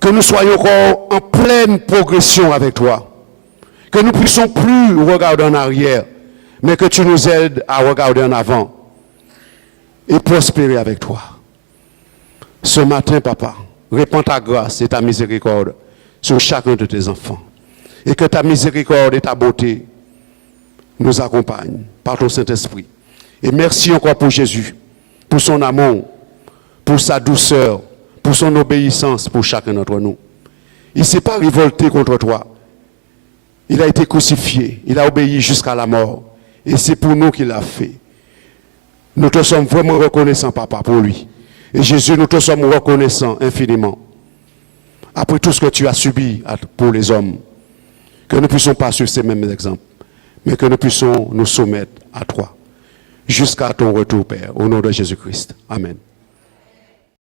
Que nous soyons encore en pleine progression avec toi. Que nous ne puissions plus regarder en arrière, mais que tu nous aides à regarder en avant et prospérer avec toi. Ce matin, Papa, répands ta grâce et ta miséricorde sur chacun de tes enfants. Et que ta miséricorde et ta beauté nous accompagnent par ton Saint-Esprit. Et merci encore pour Jésus, pour son amour, pour sa douceur, pour son obéissance pour chacun d'entre nous. Il ne s'est pas révolté contre toi. Il a été crucifié, il a obéi jusqu'à la mort. Et c'est pour nous qu'il l'a fait. Nous te sommes vraiment reconnaissants, Papa, pour lui. Et Jésus, nous te sommes reconnaissants infiniment. Après tout ce que tu as subi pour les hommes, que nous ne puissions pas suivre ces mêmes exemples, mais que nous puissions nous soumettre à toi jusqu'à ton retour, Père, au nom de Jésus-Christ. Amen.